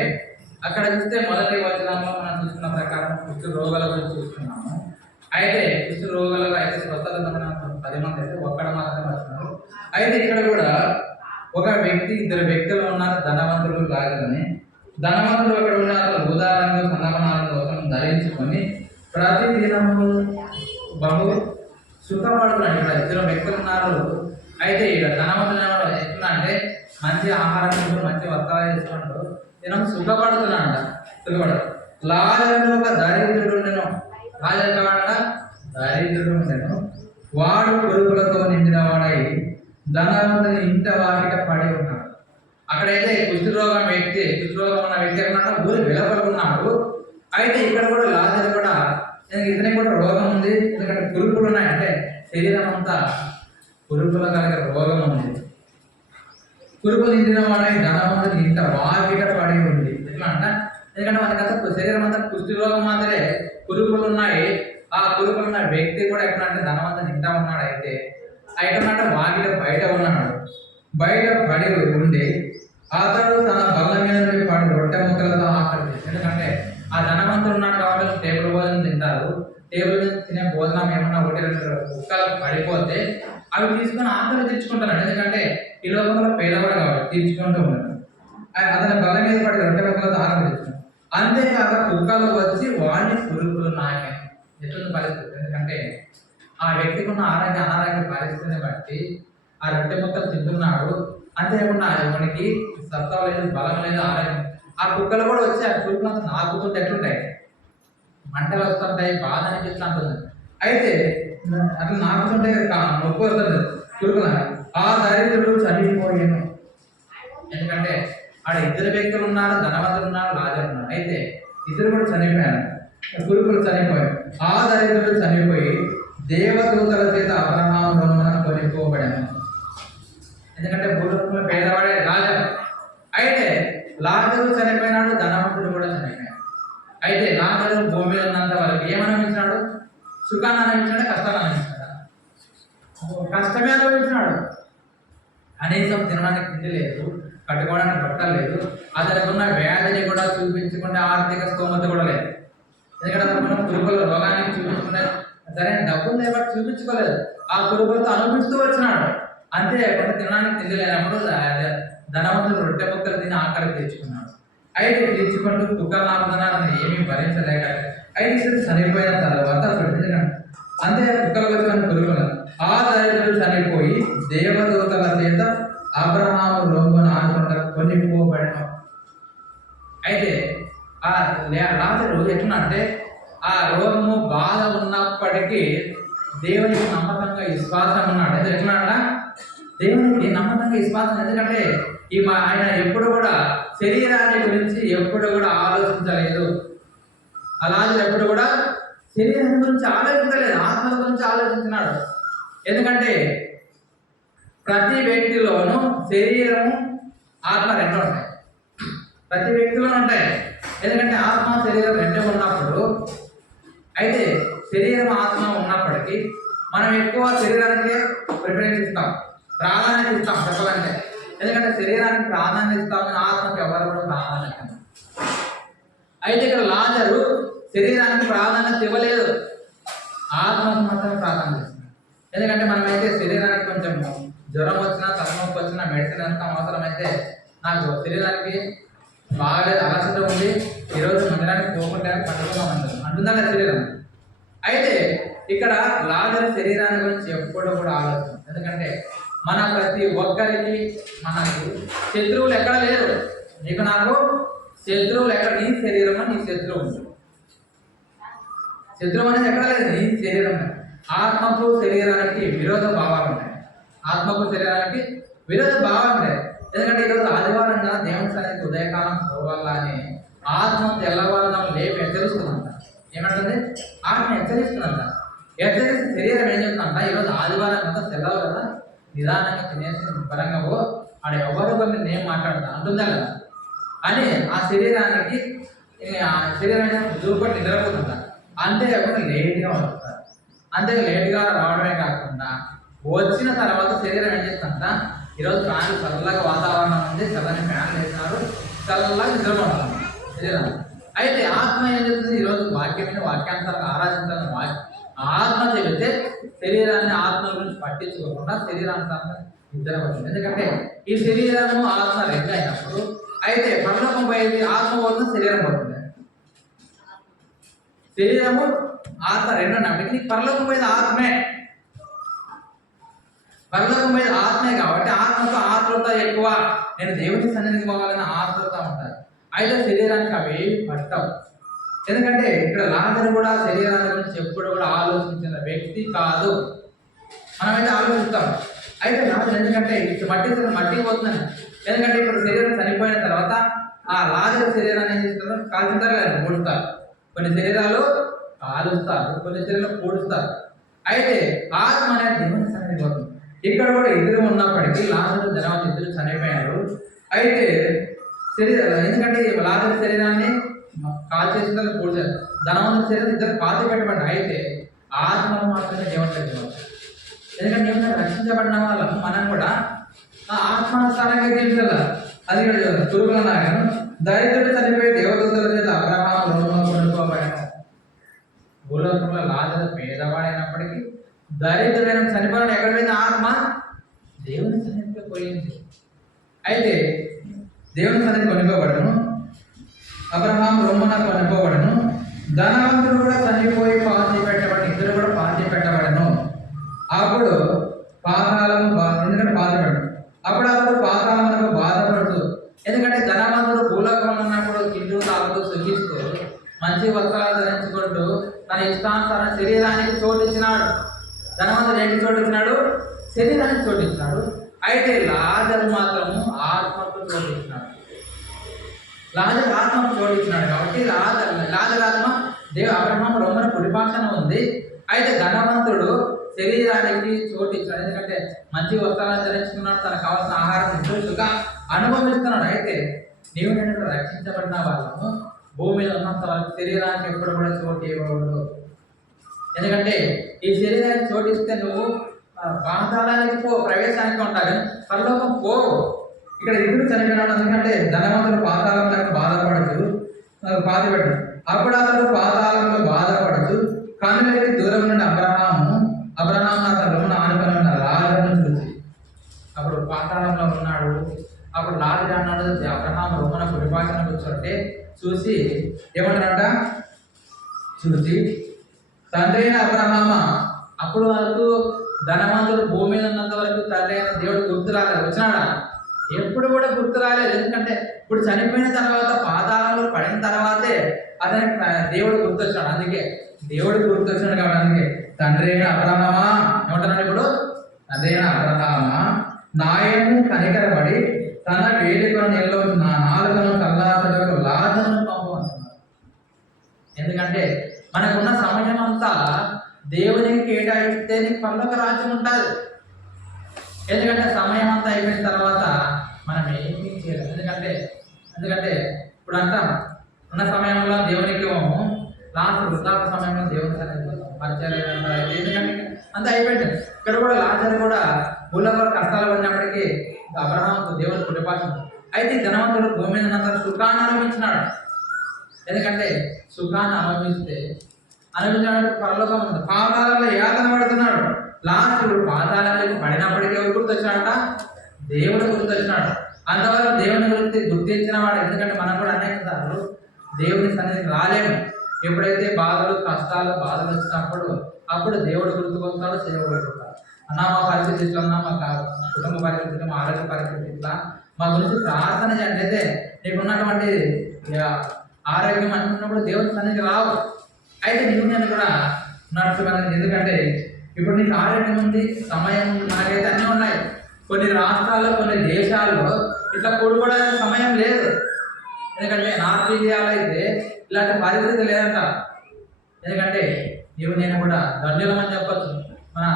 అక్కడ చూస్తే మొదటి వచనంలో మనం చూసుకున్న ప్రకారం కుష్ఠ రోగాల గురించి చూస్తున్నాము. అయితే కుష్ఠ రోగాలు అయితే స్వస్థత 10 మంది అయితే ఒక్కడ మాత్రమే వచ్చినారు. అయితే ఇక్కడ కూడా ఒక వ్యక్తి, ఇద్దరు వ్యక్తులు ఉన్నారు, ధనవంతులు లాగానే. ధనవంతులు అక్కడ ఉన్నారు, ఉదాహరణకు సన్నమనాలను కోసం ధరించుకొని ప్రతి దినము బహు సుఖపడుతున్నాడు. ఇక్కడ ఇద్దరు వ్యక్తులు ఉన్నారు. అయితే ఇక్కడ ధనవంతులు ఎట్లా అంటే మంచి ఆహారం, మంచి వస్త్రాలు చేసుకుంటూ నేను సుఖపడుతున్నాడు. లాజరు ఒక దరిద్రుడు ఉండెను. దరిద్రుడు ఉండెను. వాడు పురుగులతో నిండిన వాడై ధనవంతుని ఇంట వాకిట పడి ఉన్నాడు. అక్కడైతే కుష్ఠరోగం ఉన్న వ్యక్తి ఏమన్నా ఊరి వెలపడుకున్నాడు. అయితే ఇక్కడ కూడా లాజరు కూడా ఇతనికి కూడా రోగం ఉంది. ఎందుకంటే పురుగులు ఉన్నాయి, అంటే శరీరం అంతా పురుగుల కలిగే రోగం ఉంది. పురుగు నిండిన వాడై ధనవంతుని ఇంట వాకిట పడి ఉంది. ఎట్లా అంట ఎందుకంటే మనకంతా శరీరం అంతా కుష్టి రోగం మాత్రమే, కురుపులు ఉన్నాయి. ఆ కురుపులు ఉన్న వ్యక్తి కూడా ఎక్కడంటే ధనవంతం తింటా ఉన్నాడు. అయితే ఎక్కడంటే వాకిట బయట ఉన్నాడు. బయట పడి ఉండి అతడు తన బల్ల మీద నుండి పడి రొట్టె ముక్కలతో ఆకలి. ఎందుకంటే ఆ ధనవంతుడు ఉన్నాడు కాబట్టి టేబుల్ భోజనం తింటారు. టేబుల్ మీద తినే భోజనం ఏమన్నా ఒకటి రెండు కుక్కలు పడిపోతే అవి తీసుకొని ఆకలి తీర్చుకుంటున్నాడు. ఎందుకంటే ఈ లోకంలో పేదవాడు కాబట్టి తీర్చుకుంటూ ఉన్నాడు. అతని బల్ల మీద పడి రొట్టె ముక్కలతో ఆకలి తీర్చుకున్నాడు. అంతేకాక కుక్కలు వచ్చి వాడిని పురుగులు నాకాయి. ఎటువంటి పరిస్థితి, ఎందుకంటే ఆ వ్యక్తికి ఉన్న అనారోగ్య పరిస్థితిని బట్టి ఆ రొట్టె ముక్కలు తింటున్నాడు. అంతేకాకుండా మనకి సత్తా లేదు, బలం లేదు, ఆరోగ్యం. ఆ కుక్కలు కూడా వచ్చి ఆ పురుగులంతా నాకుతుంటే ఎట్లుంటాయి, మంటలు వస్తుంటాయి, బాధ అనిపిస్తూ ఉంటుంది. అయితే అట్లా నాకుతుంటే నొప్పి వస్తుంది పురుగుల. ఆ దరిద్రుడు చనిపోయాను. ఎందుకంటే ఆడ ఇద్దరు వ్యక్తులు ఉన్నారు, ధనవంతులు ఉన్నారు, లాజరు ఉన్నారు. అయితే ఇద్దరు కూడా చనిపోయారు, పురుగులు చనిపోయారు. ఆ దరిద్రుడు చనిపోయి దేవదూతల చేత అబ్రహాములోన కొనిపోబడాను. ఎందుకంటే భూలోకంలో పేదవాడే లాజరు. అయితే లాజరు చనిపోయినాడు, ధనవంతుడు కూడా చనిపోయాడు. అయితే లాజరు భూమి మీద ఉన్నంత వరకు ఏమనిపించినాడు? సుఖాన్ని అనుభవించాడు, కష్టాన్ని అనుభవించాడు. కష్టమే అనుభవించినాడు. కనీసం తినడానికి తిండి లేదు, కట్టుకోవడానికి బట్టలు లేదు, అతనికి ఉన్న వ్యాధిని కూడా చూపించుకుంటే ఆర్థిక స్తోమత కూడా లేదు. ఎందుకంటే అతను పురుగుల రోగానికి చూపించుకుంటే సరైన డబ్బులు లేబట్టి చూపించుకోలేదు. ఆ పురుగులతో అనుభవిస్తూ వచ్చినాడు. అంతే తినడానికి తిండి లేనప్పుడు ధనవంతుడు రొట్టె ముక్కలు తిని ఆకలి తీర్చుకున్నాడు. అయితే తీర్చుకుంటూ కుక్కలు నాకుతున్నారని ఏమీ భరించలేక అయితే చనిపోయిన తర్వాత అంతే కుక్కలు వచ్చిన పురుగులు. ఆ దరిద్రుడు చనిపోయి దేవదూతల చేత అబ్రహాము రొమ్మున ఆనుకుంటా కొనిపోబడిన. అయితే ఆ లాజరు ఎట్లంటే ఆ రోగము బాధ ఉన్నప్పటికీ దేవునికి నమ్మకంగా విశ్వాసం ఉన్నాడు. అది ఎట్లా అంట? దేవునికి నమ్మకంగా విశ్వాసం. ఎందుకంటే ఆయన ఎప్పుడు కూడా శరీరాన్ని గురించి ఎప్పుడు కూడా ఆలోచించలేదు. అలాగే ఎప్పుడు కూడా శరీరం గురించి ఆలోచించలేదు, ఆత్మ గురించి ఆలోచించినాడు. ఎందుకంటే ప్రతి వ్యక్తిలోనూ శరీరము ఆత్మ రెండు ఉంటాయి, ప్రతి వ్యక్తిలోనూ ఉంటాయి. ఎందుకంటే ఆత్మ శరీరం రెండు ఉన్నప్పుడు, అయితే శరీరం ఆత్మ ఉన్నప్పటికీ మనం ఎక్కువ శరీరానికి ప్రిఫరెన్స్ ఇస్తాం, ప్రాధాన్యత ఇస్తాం చెప్పాలంటే. ఎందుకంటే శరీరానికి ప్రాధాన్యత ఇస్తామని ఆత్మకి ఎవరు కూడా ప్రాధాన్యత. అయితే ఇక్కడ లాజరు శరీరానికి ప్రాధాన్యత ఇవ్వలేదు, ఆత్మకు మాత్రమే ప్రాధాన్యత ఇస్తుంది. ఎందుకంటే మనమైతే శరీరానికి కొంచెం జ్వరం వచ్చినా, తలనొప్పి వచ్చినా మెడిసిన్ ఎంత అవసరమైతే, నాకు శరీరానికి బాగాలేదు, అలసట ఉంది, ఈరోజు మందిరానికి పోకుండా పట్టుకుందాం అంటుందా శరీరం. అయితే ఇక్కడ లాజరు శరీరాన్ని గురించి ఎప్పుడూ కూడా ఆలోచన. ఎందుకంటే మన ప్రతి ఒక్కరికి మనకు శత్రువులు ఎక్కడ లేరు. నీకు నాకు శత్రువులు ఎక్కడ? నీ శరీరం నీ శత్రువు ఉంది. శత్రువు అనేది ఎక్కడ లేదు, నీ శరీరం. ఆత్మకు శరీరానికి విరోధ భావాలు ఉంటాయి, ఆత్మకు శరీరానికి విరోధ భావాలు ఉంటాయి. ఎందుకంటే ఈరోజు ఆదివారంగా దేవుని సన్నిధికి ఉదయకాలం పోవాలని ఆత్మ తెల్లవారునం లేపి హెచ్చరిస్తుందంట. ఏమంటుంది? ఆత్మ హెచ్చరిస్తుందంట. హెచ్చరిస్తే శరీరం ఏం చెప్తుందంట, ఈరోజు ఆదివారం అంతా సెలవు కదా, నిదానంగా తినేసి పరంగా పో, ఆడ ఎవరు కొన్ని నేను మాట్లాడతా అంటుందా కదా అని ఆ శరీరానికి దూపట్టి నిద్రపోతుంట. అంతేకాకుండా లేట్గా వస్తారు. అంతే లేట్గా రావడమే కాకుండా వచ్చిన తర్వాత శరీరం ఏం చేస్తుందంట, ఈరోజు ఫ్యాన్లు చల్లగా వాతావరణం ఉంది, చల్లని ఫ్యాన్లు వేసినారు, చల్లగా నిద్రపోతారు శరీరం. అయితే ఆత్మ ఏం చెప్తుంది, ఈరోజు వాక్యమైన వాక్యాంతరాలు ఆరాధించాలని ఆత్మ చెబితే శరీరాన్ని ఆత్మ గురించి పట్టించుకోకుండా శరీరాంతరంగా నిద్రపోతుంది. ఎందుకంటే ఈ శరీరము ఆత్మ రెండు అయినప్పుడు, అయితే పరలోకం పోయేది ఆత్మ పోతుంది, శరీరం పోతుంది. శరీరము ఆత్మ రెండు ఉన్నప్పటికీ పరలోకం పోయేది ఆత్మే. పరలోకం పోయేది ఆత్మే కాబట్టి ఆత్మతో ఆత్మత ఎక్కువ. నేను దేవుని సన్నిధికి పోవాలని ఆత్మత ఉంటాను. అయితే శరీరానికి అవి పట్టవు. ఎందుకంటే ఇక్కడ లాజరు కూడా శరీరాన్ని గురించి ఎప్పుడు కూడా ఆలోచించిన వ్యక్తి కాదు. మనమైతే ఆలోచిస్తాం. అయితే లాజరు ఎందుకంటే మట్టికి పోతుందని. ఎందుకంటే ఇప్పుడు శరీరం చనిపోయిన తర్వాత ఆ లాజరు శరీరాన్ని ఏం చేస్తారు, కాల్చుతారు లేదా పూడుస్తారు. కొన్ని శరీరాలు కాలుస్తారు, కొన్ని శరీరాలు పూడుస్తారు. అయితే ఆత్మ అనేది దేవుని సన్నిధికి పోతుంది. ఇక్కడ కూడా ఇద్దరు ఉన్నప్పటికీ లాజరు ధనవంతుడు ఇద్దరు చనిపోయారు. అయితే ఎందుకంటే లాజరు శరీరాన్ని కాల్ చేసిన పూజ ధనవంతుడి శరీరం ఇద్దరు పాతి పెట్టబడ్డారు. అయితే ఆత్మను మాత్రమే దేవుని దగ్గర. ఎందుకంటే ఏమైనా రక్షించబడిన వాళ్ళం మనం కూడా ఆత్మానుసారంగా జీవించాల. అది కూడా తురుగుల నాయను దరిద్రుడు చనిపోయి దేవదూతల చేత అబ్రహాము రోమలో కొనుక్కోబడాను. భూలోకంలో లాజరు పేదవాడైనప్పటికీ దరిద్రుడైన చనిపోయిన ఎక్కడ పోయింది? ఆత్మ దేవుని సన్నిధికి పోయింది. అయితే దేవుని సన్నిధి కొనుక్కోబడను, అబ్రహాం రోమన కొనుక్కోబడను, ధనవంతుడు కూడా చనిపోయి పాతి పెట్టబడి ఇద్దరు కూడా పాతి పెట్టబడను. అప్పుడు పాతాళము ఎందుకంటే బాధపడను. అప్పుడు పాతాళమునకు బాధపడుతూ, ఎందుకంటే ధనవంతుడు భూలోకంలో ఉన్నప్పుడు తింటూ తాగుతూ సుఖిస్తూ మంచి వస్త్రాలు ధరించుకుంటూ తన ఇష్టానుసారం శరీరానికి చోటిచ్చినాడు. ధనవంతుడు ఏంటి చోటిచ్చినాడు? శరీరానికి చోటిచ్చినాడు. అయితే లాజరు మాత్రము ఆత్మకు చోటిచ్చినాడు. లాజరు ఆత్మకు చోటిచ్చినాడు కాబట్టి లాజరు ఆత్మ అబ్రహాము రోమన కుడిపాక్షన ఉంది. అయితే ధనవంతుడు శరీరానికి చోటిచ్చాడు. ఎందుకంటే మంచి వస్త్రాలను ధరించుకున్నాడు, తనకు కావాల్సిన ఆహారం సుఖంగా అనుభవిస్తున్నాడు. అయితే నీవు నేను రక్షించబడిన వాళ్ళము భూమి మీద ఉన్నంత వరకు శరీరానికి ఎప్పుడు కూడా చోటు ఇవ్వకూడదు. ఎందుకంటే ఈ శరీరానికి చోటిస్తే నువ్వు పాతాళానికి ప్రవేశానికి ఉంటావు కానీ పరలోకం పోవు. ఇక్కడ ఇద్దరు చనిపోయినాడు. ఎందుకంటే ధనవంతుడు పాతాళంలో బాధపడచ్చు, పాతిపెట్టు. అప్పుడు అతడు పాతాళంలో బాధపడచ్చు కనులకి దూరం నుండి అబ్రహాము అతను ఆనుకొని ఉన్న లాజరును చూసి, అప్పుడు పాతాళంలో ఉన్నాడు. అప్పుడు లాజరు అన్నాడు, అబ్రహాము రోమన కుడిపాక్షన కూర్చోంటే చూసి ఏమంటారంట? చూసి తండ్రి అయిన అబ్రహామ, అప్పుడు వరకు ధనవంతుడు భూమి మీద ఉన్నంత వరకు తండ్రి అయిన దేవుడు గుర్తు రాలేదు. వచ్చినాడా? ఎప్పుడు కూడా గుర్తు రాలేదు. ఎందుకంటే ఇప్పుడు చనిపోయిన తర్వాత పాతాళంలో పడిన తర్వాతే అతనికి దేవుడు గుర్తొచ్చాడు. అందుకే దేవుడు గుర్తొచ్చాడు కాబట్టి అందుకే తండ్రి అయిన అబ్రహామ ఏమంటున్నాడు? ఇప్పుడు తండ్రి అయిన అబ్రహామ నాయను కనికరపడి తన వేలికను నీళ్ళలో నా నాలుకను చల్లార్చడానికి లాజరును పంపు అంటున్నాడు. ఎందుకంటే మనకున్న సమయం అంతా దేవునికి కేటాయిస్తే నీకు పరలోక రాజ్యం ఉంటుంది. ఎందుకంటే సమయం అంతా అయిపోయిన తర్వాత మనం ఏమీ చేయలేము. ఎందుకంటే ఇప్పుడు అంటాం ఉన్న సమయంలో దేవునికి లాస్ట్ వృద్ధాప్య సమయంలో దేవుని సన్నిధికి వస్తాం, పరిచయం. ఎందుకంటే అంతా అయిపోయింది. ఇక్కడ కూడా లాజరు కూడా భూలోకంలో కష్టాలు పడినప్పటికీ అబ్రహాముకు దేవుని కుటుంబాసం. అయితే ధనవంతుడు భూమి మీద ఉన్నంత సుఖాన్ని అనుభవించినాడు. ఎందుకంటే సుఖాన్ని అనుభవించినాడు పరలోకం ఉంది. పాతాళంలో యాతన పడుతున్నాడు. లాస్ట్ పాతాళంలోకి పడినప్పటికీ ఎవరు గుర్తొచ్చినాడట? దేవుడు గుర్తొచ్చినాడు. అంతవరకు దేవుని గురించి గుర్తించిన వాడు. ఎందుకంటే మనం కూడా అనేక సార్లు దేవుని సన్నిధికి రాలేము. ఎప్పుడైతే బాధలు కష్టాలు బాధలు వచ్చినప్పుడు అప్పుడు దేవుడు గుర్తుకొస్తాడు, సేవకుడు ఉంటాడు. అన్న మా పరిస్థితి ఇట్లా ఉన్నా, మా కుటుంబ పరిస్థితి, మా ఆరోగ్య పరిస్థితి ఇట్లా, మా గురించి ప్రార్థన చేయండి. అయితే నీకున్నటువంటి ఆరోగ్యం అనుకున్నప్పుడు దేవుని సన్నిధికి రావు. అయితే నేను కూడా నడుచుకోవాలి. ఎందుకంటే ఇప్పుడు నీకు ఆరోగ్యం ఉంది, సమయం ఉంది, మనకైతే అన్నీ ఉన్నాయి. కొన్ని రాష్ట్రాల్లో కొన్ని దేశాల్లో ఇట్లా కూడుకోవడానికి సమయం లేదు. ఎందుకంటే నార్త్ ఇండియాలో అయితే ఇలాంటి పరిస్థితి లేదంట. ఎందుకంటే నేను కూడా ధన్యులమని చెప్పచ్చు. మన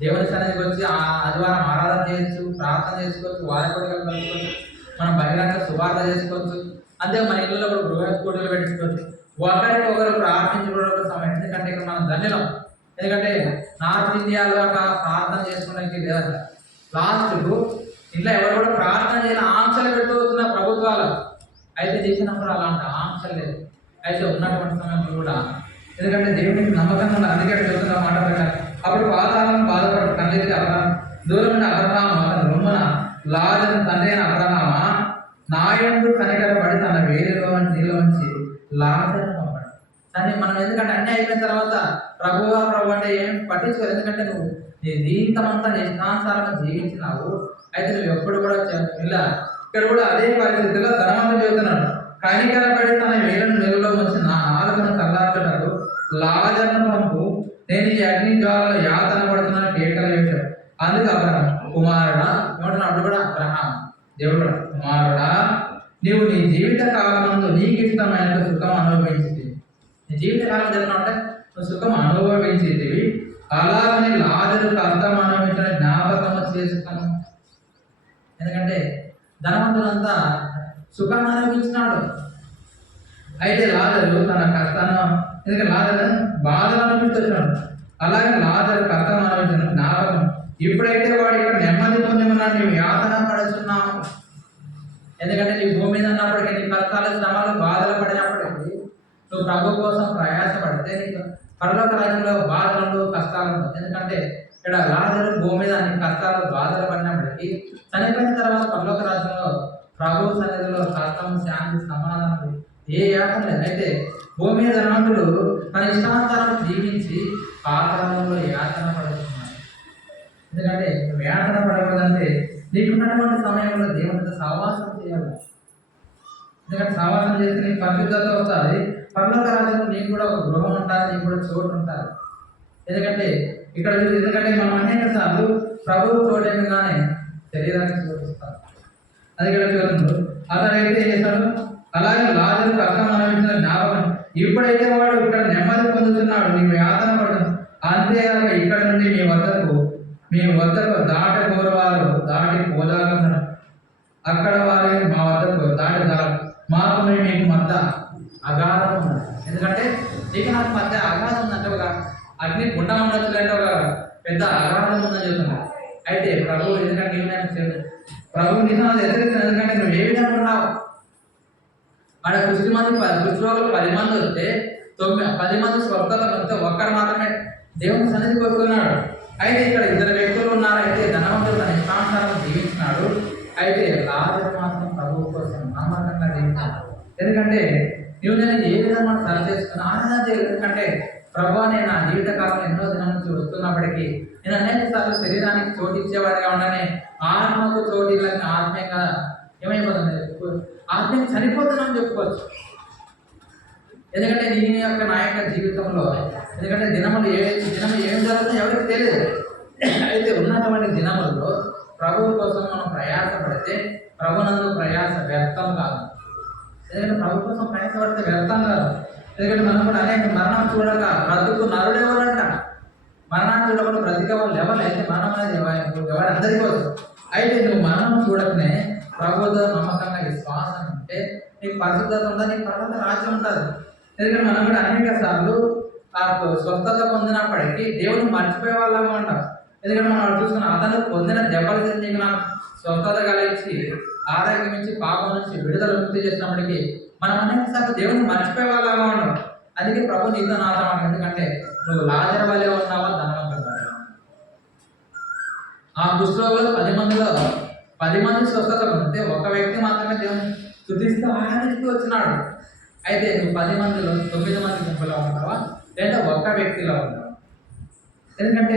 దేవుని సన్నిధికి వచ్చి ఆదివారం ఆరాధన చేయొచ్చు, ప్రార్థన చేసుకోవచ్చు, వారికోటికలు కలుసుకోవచ్చు, మనం బహిరంగ సువార్త చేసుకోవచ్చు. అంతే మన ఇళ్ళలో కూడా గృహ కోటలు పెట్టుకోవచ్చు. ఒకరికి ఒకరు ప్రార్థించుకోవడం సమయం. ఎందుకంటే ఇక్కడ మనం ధన్యులం. ఎందుకంటే నార్త్ ఇండియాలో ప్రార్థన చేసుకోవడానికి లేదంట. లాస్ట్కు ఇంట్లో ఎవరు కూడా ప్రార్థన చేయని ఆంక్షలు పెట్టుతున్న ప్రభుత్వాలు. అయితే చేసినప్పుడు అలాంటి ఆంక్షలు లేదు. అయితే ఉన్నటువంటి సమయంలో కూడా ఎందుకంటే దేవునికి నమ్మకంగా ఉన్న అందుకే చెప్తున్న మాట ప్రకారం అప్పుడు పాతాళం బాధపడు కన్నీటి అబ్రహాం దూరం ఉన్న అబ్రహాము అతని రొమ్మున లాజరు తండ్రి అయిన అబ్రహామ నాయందు కనికరపడి తన వేలిలో నీళ్ళు ఉంచి లాజరును పంపాడు. కానీ మనం ఎందుకంటే అన్నీ అయిపోయిన తర్వాత ప్రభు అంటే ఏం పట్టించుకోరు. ఎందుకంటే నువ్వు నీ జీవితం అంతా నీ ఇష్టానుసారంగా జీవించినావు. అయితే నువ్వు ఎప్పుడు కూడా ఇలా ఇక్కడ కూడా అదే పరిస్థితిలో ధనవంతుడు చెబుతున్నాడు, కనికరపడి తన వేలను నీళ్ళలో ఉంచి నా నాలుకను చల్లార్చటకు లాజరును పంపు, నేను ఈ అగ్ని జ్వాలలో యాతన పడుతున్నాను కేకలు వేశాడు. అందుకు అబ్రహాం కుమారుడా ఏమంటున్నాడు కూడా అబ్రహాం దేవుడు కుమారుడా నీవు నీ జీవిత కాలమందు నీకు ఇష్టమైన సుఖం అనుభవించింది. నీ జీవిత కాలం జరిగిన అంటే నువ్వు సుఖం అనుభవించేదివి, అలాగని లాజరు కష్టం అనుభవించిన జ్ఞాపకము చేసుకున్నాను. ఎందుకంటే ధనవంతులంతా సుఖాన్ని అనుభవించినాడు. అయితే లాజరు తన కష్టాన్ని, ఎందుకంటే లాజరు బాధలు అనిపిస్తున్నాడు, అలాగే లాజరు కష్టం అనుభవించిన జ్ఞాపకం. ఇప్పుడైతే వాడు ఇక్కడ నెమ్మది పొంది ఉన్నాడు, నీవు యాతన పడుతున్నావు. ఎందుకంటే నీ భూమి మీద ఉన్నప్పటికీ, నీ కష్టాలు, శ్రమలు, బాధలు పడినప్పటికీ నువ్వు ప్రభు కోసం ప్రయాసపడితే నీకు పరలోక రాజ్యంలో బాధలు, కష్టాలు ఉంటాయి. ఎందుకంటే ఇక్కడ లాజరు భూమి మీద నీ కష్టాలు, బాధలు పడినప్పటికీ చనిపోయిన తర్వాత పరలోక రాజ్యంలో ప్రభు సన్నిధిలో కష్టం, శాంతి, సమాధానం, ఏ యాతన లేదు. అయితే భూమి మీద ధనవంతుడు తన ఇష్టానుసారం జీవించి పాతాళంలో యాతన పడుతున్నాడు. ఎందుకంటే యాతన పడకూడదంటే నీకున్నటువంటి సమయంలో దేవునితో సహవాసం చేయాలి. ఎందుకంటే సహవాసం చేస్తే నీకు పరిశుద్ధత వస్తుంది, పరలోక రాజ్యంలో నీకు కూడా ఒక గృహం ఉంటుంది, నీకు కూడా చోటు ఉంటుంది. ఎందుకంటే ఇక్కడ ఎందుకంటే మనం అనేక సార్లు ప్రభువు చూడగానే శరీరానికి చూపిస్తాం. అది ఇక్కడ చూడండి, అతడైతే ఏం చేస్తాడు, అలాగే లాజరు కష్టం అనుభవించిన జ్ఞాపకం. ఇప్పుడైతే వాడు ఇక్కడ నెమ్మది పొందుతున్నాడు, నీవు యాతన పడు. అంతేకాక ఇక్కడ నుండి మీ వద్దకు దాటకోరవారు దాటి పోలాగన్నారు. అక్కడ వారు మా వద్దకు దాటి మాకు మీకు మధ్య అగాధం ఉన్నది. ఎందుకంటే ఇక నాకు మధ్య అగాధం ఉందంటే ఒక అగ్ని గుండం ఉండొచ్చు, లేదంటే ఒక పెద్ద అగాధం ఉందని చెప్తున్నాడు. అయితే ప్రభు ఎందుకంటే ప్రభు నిజం అది ఎదురుతుంది. ఎందుకంటే నువ్వు ఏ విధంగా ఉన్నావు, ఆడ కుష్ఠరోగులు 10 మంది వస్తే 10 మంది స్వస్థతలు వస్తే ఒక్కడు మాత్రమే దేవుని సన్నిధికి వస్తున్నాడు. అయితే ఇక్కడ 2 వ్యక్తులు ఉన్నారు. అయితే ధనవంతుడు తన ఇష్టానుసారం జీవించినాడు. అయితే లాజరు మాత్రం ప్రభు కోసం నమ్మకంగా జీవించాడు. ఎందుకంటే నువ్వు నేను ఏ విధంగా సరి చేసుకున్నా ఆనందం చేయలేదు. ఎందుకంటే ప్రభు నేను నా జీవితకాలంలో ఎన్నో దినం నుంచి వస్తున్నప్పటికీ నేను అనేక సార్లు శరీరానికి చోటు ఇచ్చేవాడిగా ఉండనే ఆత్మకు చోటు ఇళ్ళకి ఆత్మీయంగా ఏమైపోతుంది, ఆత్మీయంగా చనిపోతున్నాను చెప్పుకోవచ్చు. ఎందుకంటే నా యొక్క జీవితంలో ఎందుకంటే దినం ఏం జరుగుతుందో ఎవరికి తెలియదు. అయితే ఉన్నటువంటి దినములలో ప్రభువు కోసం మనం ప్రయాసపడితే ప్రభునందు ప్రయాస వ్యర్థం కాదు. ఎందుకంటే ప్రభు కోసం ప్రయాసపడితే వ్యర్థం కాదు. ఎందుకంటే మనం కూడా అనేక మరణం చూడక బ్రతుకు నరుడెవరంట, మరణాన్ని చూడకుండా బ్రతికే వాళ్ళు ఎవరు, అయితే మరణం అనేది ఎవరు అందరికీ వచ్చు. అయితే నువ్వు మరణం చూడకనే ప్రభుతో నమ్మకంగా విశ్వాసం ఉంటే నీకు పరిశుద్ధత ఉందా, నీకు పర్వత రాజ్యం ఉంటుంది. ఎందుకంటే మనం కూడా అనేక సార్లు ఆ స్వస్థత పొందినప్పటికీ దేవుని మర్చిపోయే వాళ్ళగా ఉంటాం. ఎందుకంటే మనం చూసుకున్న అతను పొందిన దెబ్బలు నీకు నాకు స్వస్థత కలిగించి ఆరోగ్యం నుంచి పాపం నుంచి విడుదల ముక్తి చేసినప్పటికీ మనం అనేక సార్లు దేవుని మర్చిపోయే వాళ్ళగా ఉన్నాం. అందుకే ప్రభు నీతో నాతో. ఎందుకంటే నువ్వు లాజరు వలె ఉన్నావా, ధనవంతుడు వలె ఉన్నావా. ఆ కుష్ఠరోగులు 10 మందిలో 10 మంది స్వస్థత పొందితే ఒక వ్యక్తి మాత్రమే దేవుని స్తుతిస్తూ ఆనందిస్తూ వచ్చినాడు. అయితే నువ్వు 10 మందిలో 9 మంది గుంపులో ఉంటావా, లేదా ఒక్క వ్యక్తిలో ఉంటావా? ఎందుకంటే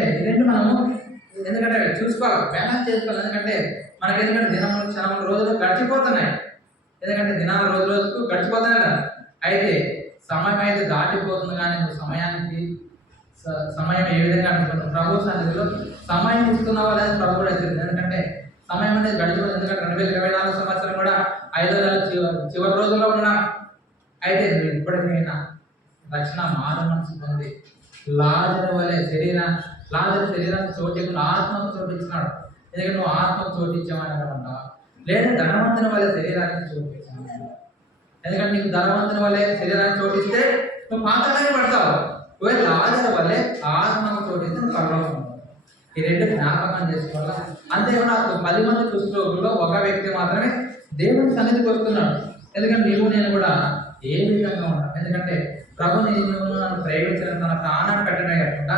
ఎందుకంటే చూసుకోవాలి, బ్యాలెన్స్ చేసుకోవాలి. ఎందుకంటే మనకి దినములు, క్షణములు, రోజులు గడిచిపోతున్నాయి. ఎందుకంటే దినాలు రోజుకు గడిచిపోతున్నాయి కదా. అయితే సమయం అయితే దాటిపోతుంది, కానీ నువ్వు సమయం ఏ విధంగా అనిపిస్తుంది ప్రభు సన్నిధిలో సమయం ఇస్తున్నావా లేదా ప్రభు కూడా వచ్చింది. ఎందుకంటే సమయం అనేది గడిచిపోతుంది. ఎందుకంటే 2024 సంవత్సరం కూడా 5వ నెల చివరి రోజుల్లో ఉన్నా. అయితే నువ్వు ఇప్పటికైనా రక్షణ మారు మనసు పొంది లాజరు వలె శరీరానికి చోటు ఇవ్వకుండా ఆత్మకు చోటు ఇచ్చినాడు. ఎందుకంటే నువ్వు ఆత్మకు చోటు ఇచ్చామని ఉంటావా, లేదా ధనవంతుని వలె శరీరానికి చోటు ఇచ్చావు. ఎందుకంటే నీకు ధనవంతుని వలె శరీరానికి చోటు ఇస్తే నువ్వు పాతాళానికి పడతావు. ఒకవేళ లాజరు వలె ఆత్మకు చోటు ఇస్తే నువ్వు పరలోకం ఉంటావు. ఈ 2 జ్ఞాపకం చేసుకోవాలా. అంతేకాకుండా 10 మంది కుష్ఠరోగుల్లో ఒక వ్యక్తి మాత్రమే దేవుని సన్నిధికి వస్తున్నాడు. ఎందుకంటే నీవు నేను కూడా ఏ విధంగా ఉన్నాం. ఎందుకంటే ప్రభుని నన్ను ప్రేమించడం తన ప్రాణం పెట్టడమే కాకుండా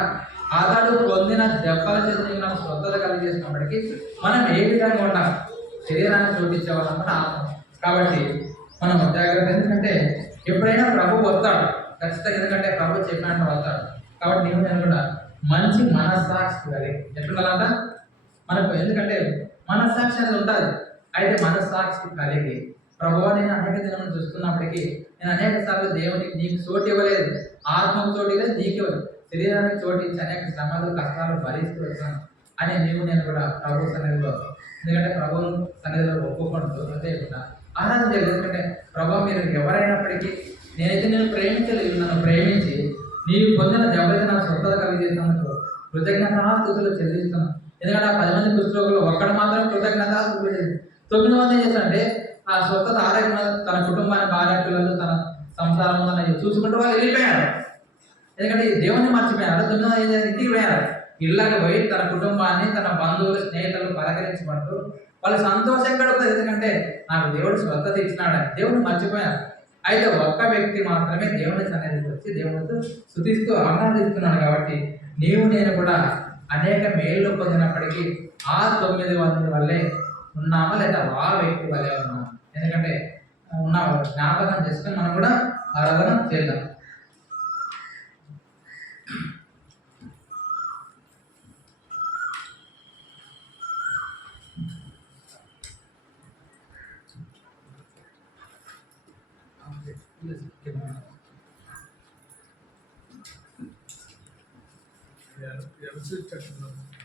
అతడు పొందిన దెబ్బల చేత నాకు స్వస్థత కలిగేసినప్పటికీ మనం ఏ విధంగా ఉంటాం, శరీరాన్ని చూపించే వాళ్ళం కూడా ఆత్మ. కాబట్టి మనం జాగ్రత్త. ఎందుకంటే ఎప్పుడైనా ప్రభు వస్తాడు ఖచ్చితంగా. ఎందుకంటే ప్రభు చెప్పినట్టు వస్తాడు. కాబట్టి నేను కూడా మంచి మనస్సాక్షి కలిగి ఎట్లుండాలంట మనకు. ఎందుకంటే మనస్సాక్షి అనేది ఉంటుంది. అయితే మనస్సాక్షి కలిగి ప్రభువా నేను అనేక దినం చూస్తున్నప్పటికీ నేను అనేక సార్లు దేవునికి నీకు చోటు ఇవ్వలేదు, ఆత్మకు చోటు ఇవ్వలేదు, నీకు ఇవ్వలేదు, శరీరానికి చోటు ఇచ్చి అనేక శ్రమలు కష్టాలు భరిస్తూ వచ్చాను అని నేను కూడా ప్రభు సన్నిధిలో, ఎందుకంటే ప్రభు సన్నిధిలో ఒప్పుకుంటూ అదే ఆరాధన చేయాలి. ఎందుకంటే ప్రభు మీరు ఎవరైనప్పటికీ నేనైతే నేను ప్రేమించలేదు, నన్ను ప్రేమించి నీవు పొందిన దెబ్బలైతే నాకు స్వస్థత కలిగేసినందుకు కృతజ్ఞతాస్తుతులు చెల్లిస్తున్నాను. ఎందుకంటే ఆ 10 మంది కుష్ఠరోగులు ఒక్కడు మాత్రం కృతజ్ఞతాస్తుతులు 9 మంది ఏం చేస్తారంటే ఆ స్వస్థత ఆరోగ్యం తన కుటుంబాన్ని, భార్య, పిల్లలు, తన సంసారం ఉందని చూసుకుంటూ వాళ్ళు వెళ్ళిపోయారు. ఎందుకంటే ఈ దేవుని మర్చిపోయారు. తొమ్మిదవ ఏం చేశారు? ఇంటికి పోయారు. ఇళ్ళకి పోయి తన కుటుంబాన్ని, తన బంధువులు, స్నేహితులు పలకరించుకుంటూ వాళ్ళు సంతోషంగా గడుపుతారు. ఎందుకంటే నాకు దేవుడు స్వస్థత ఇచ్చినాడని దేవుని మర్చిపోయారు. అయితే ఒక్క వ్యక్తి మాత్రమే దేవుని సన్నిధికి వచ్చి దేవునితో స్తుతిస్తూ ఆరాధిస్తున్నాడు. కాబట్టి నీవు నేను కూడా అనేక మేళ్ళు పొందినప్పటికీ ఆ 9 మంది వల్లే ఉన్నామా లేదా ఆ వ్యక్తి వల్లే ఉన్నామా? ఎందుకంటే ఉన్న జ్ఞాపకం చేసుకొని మనం కూడా ఆరాధన చేద్దాం. Yeah, yeah, let's just check it out.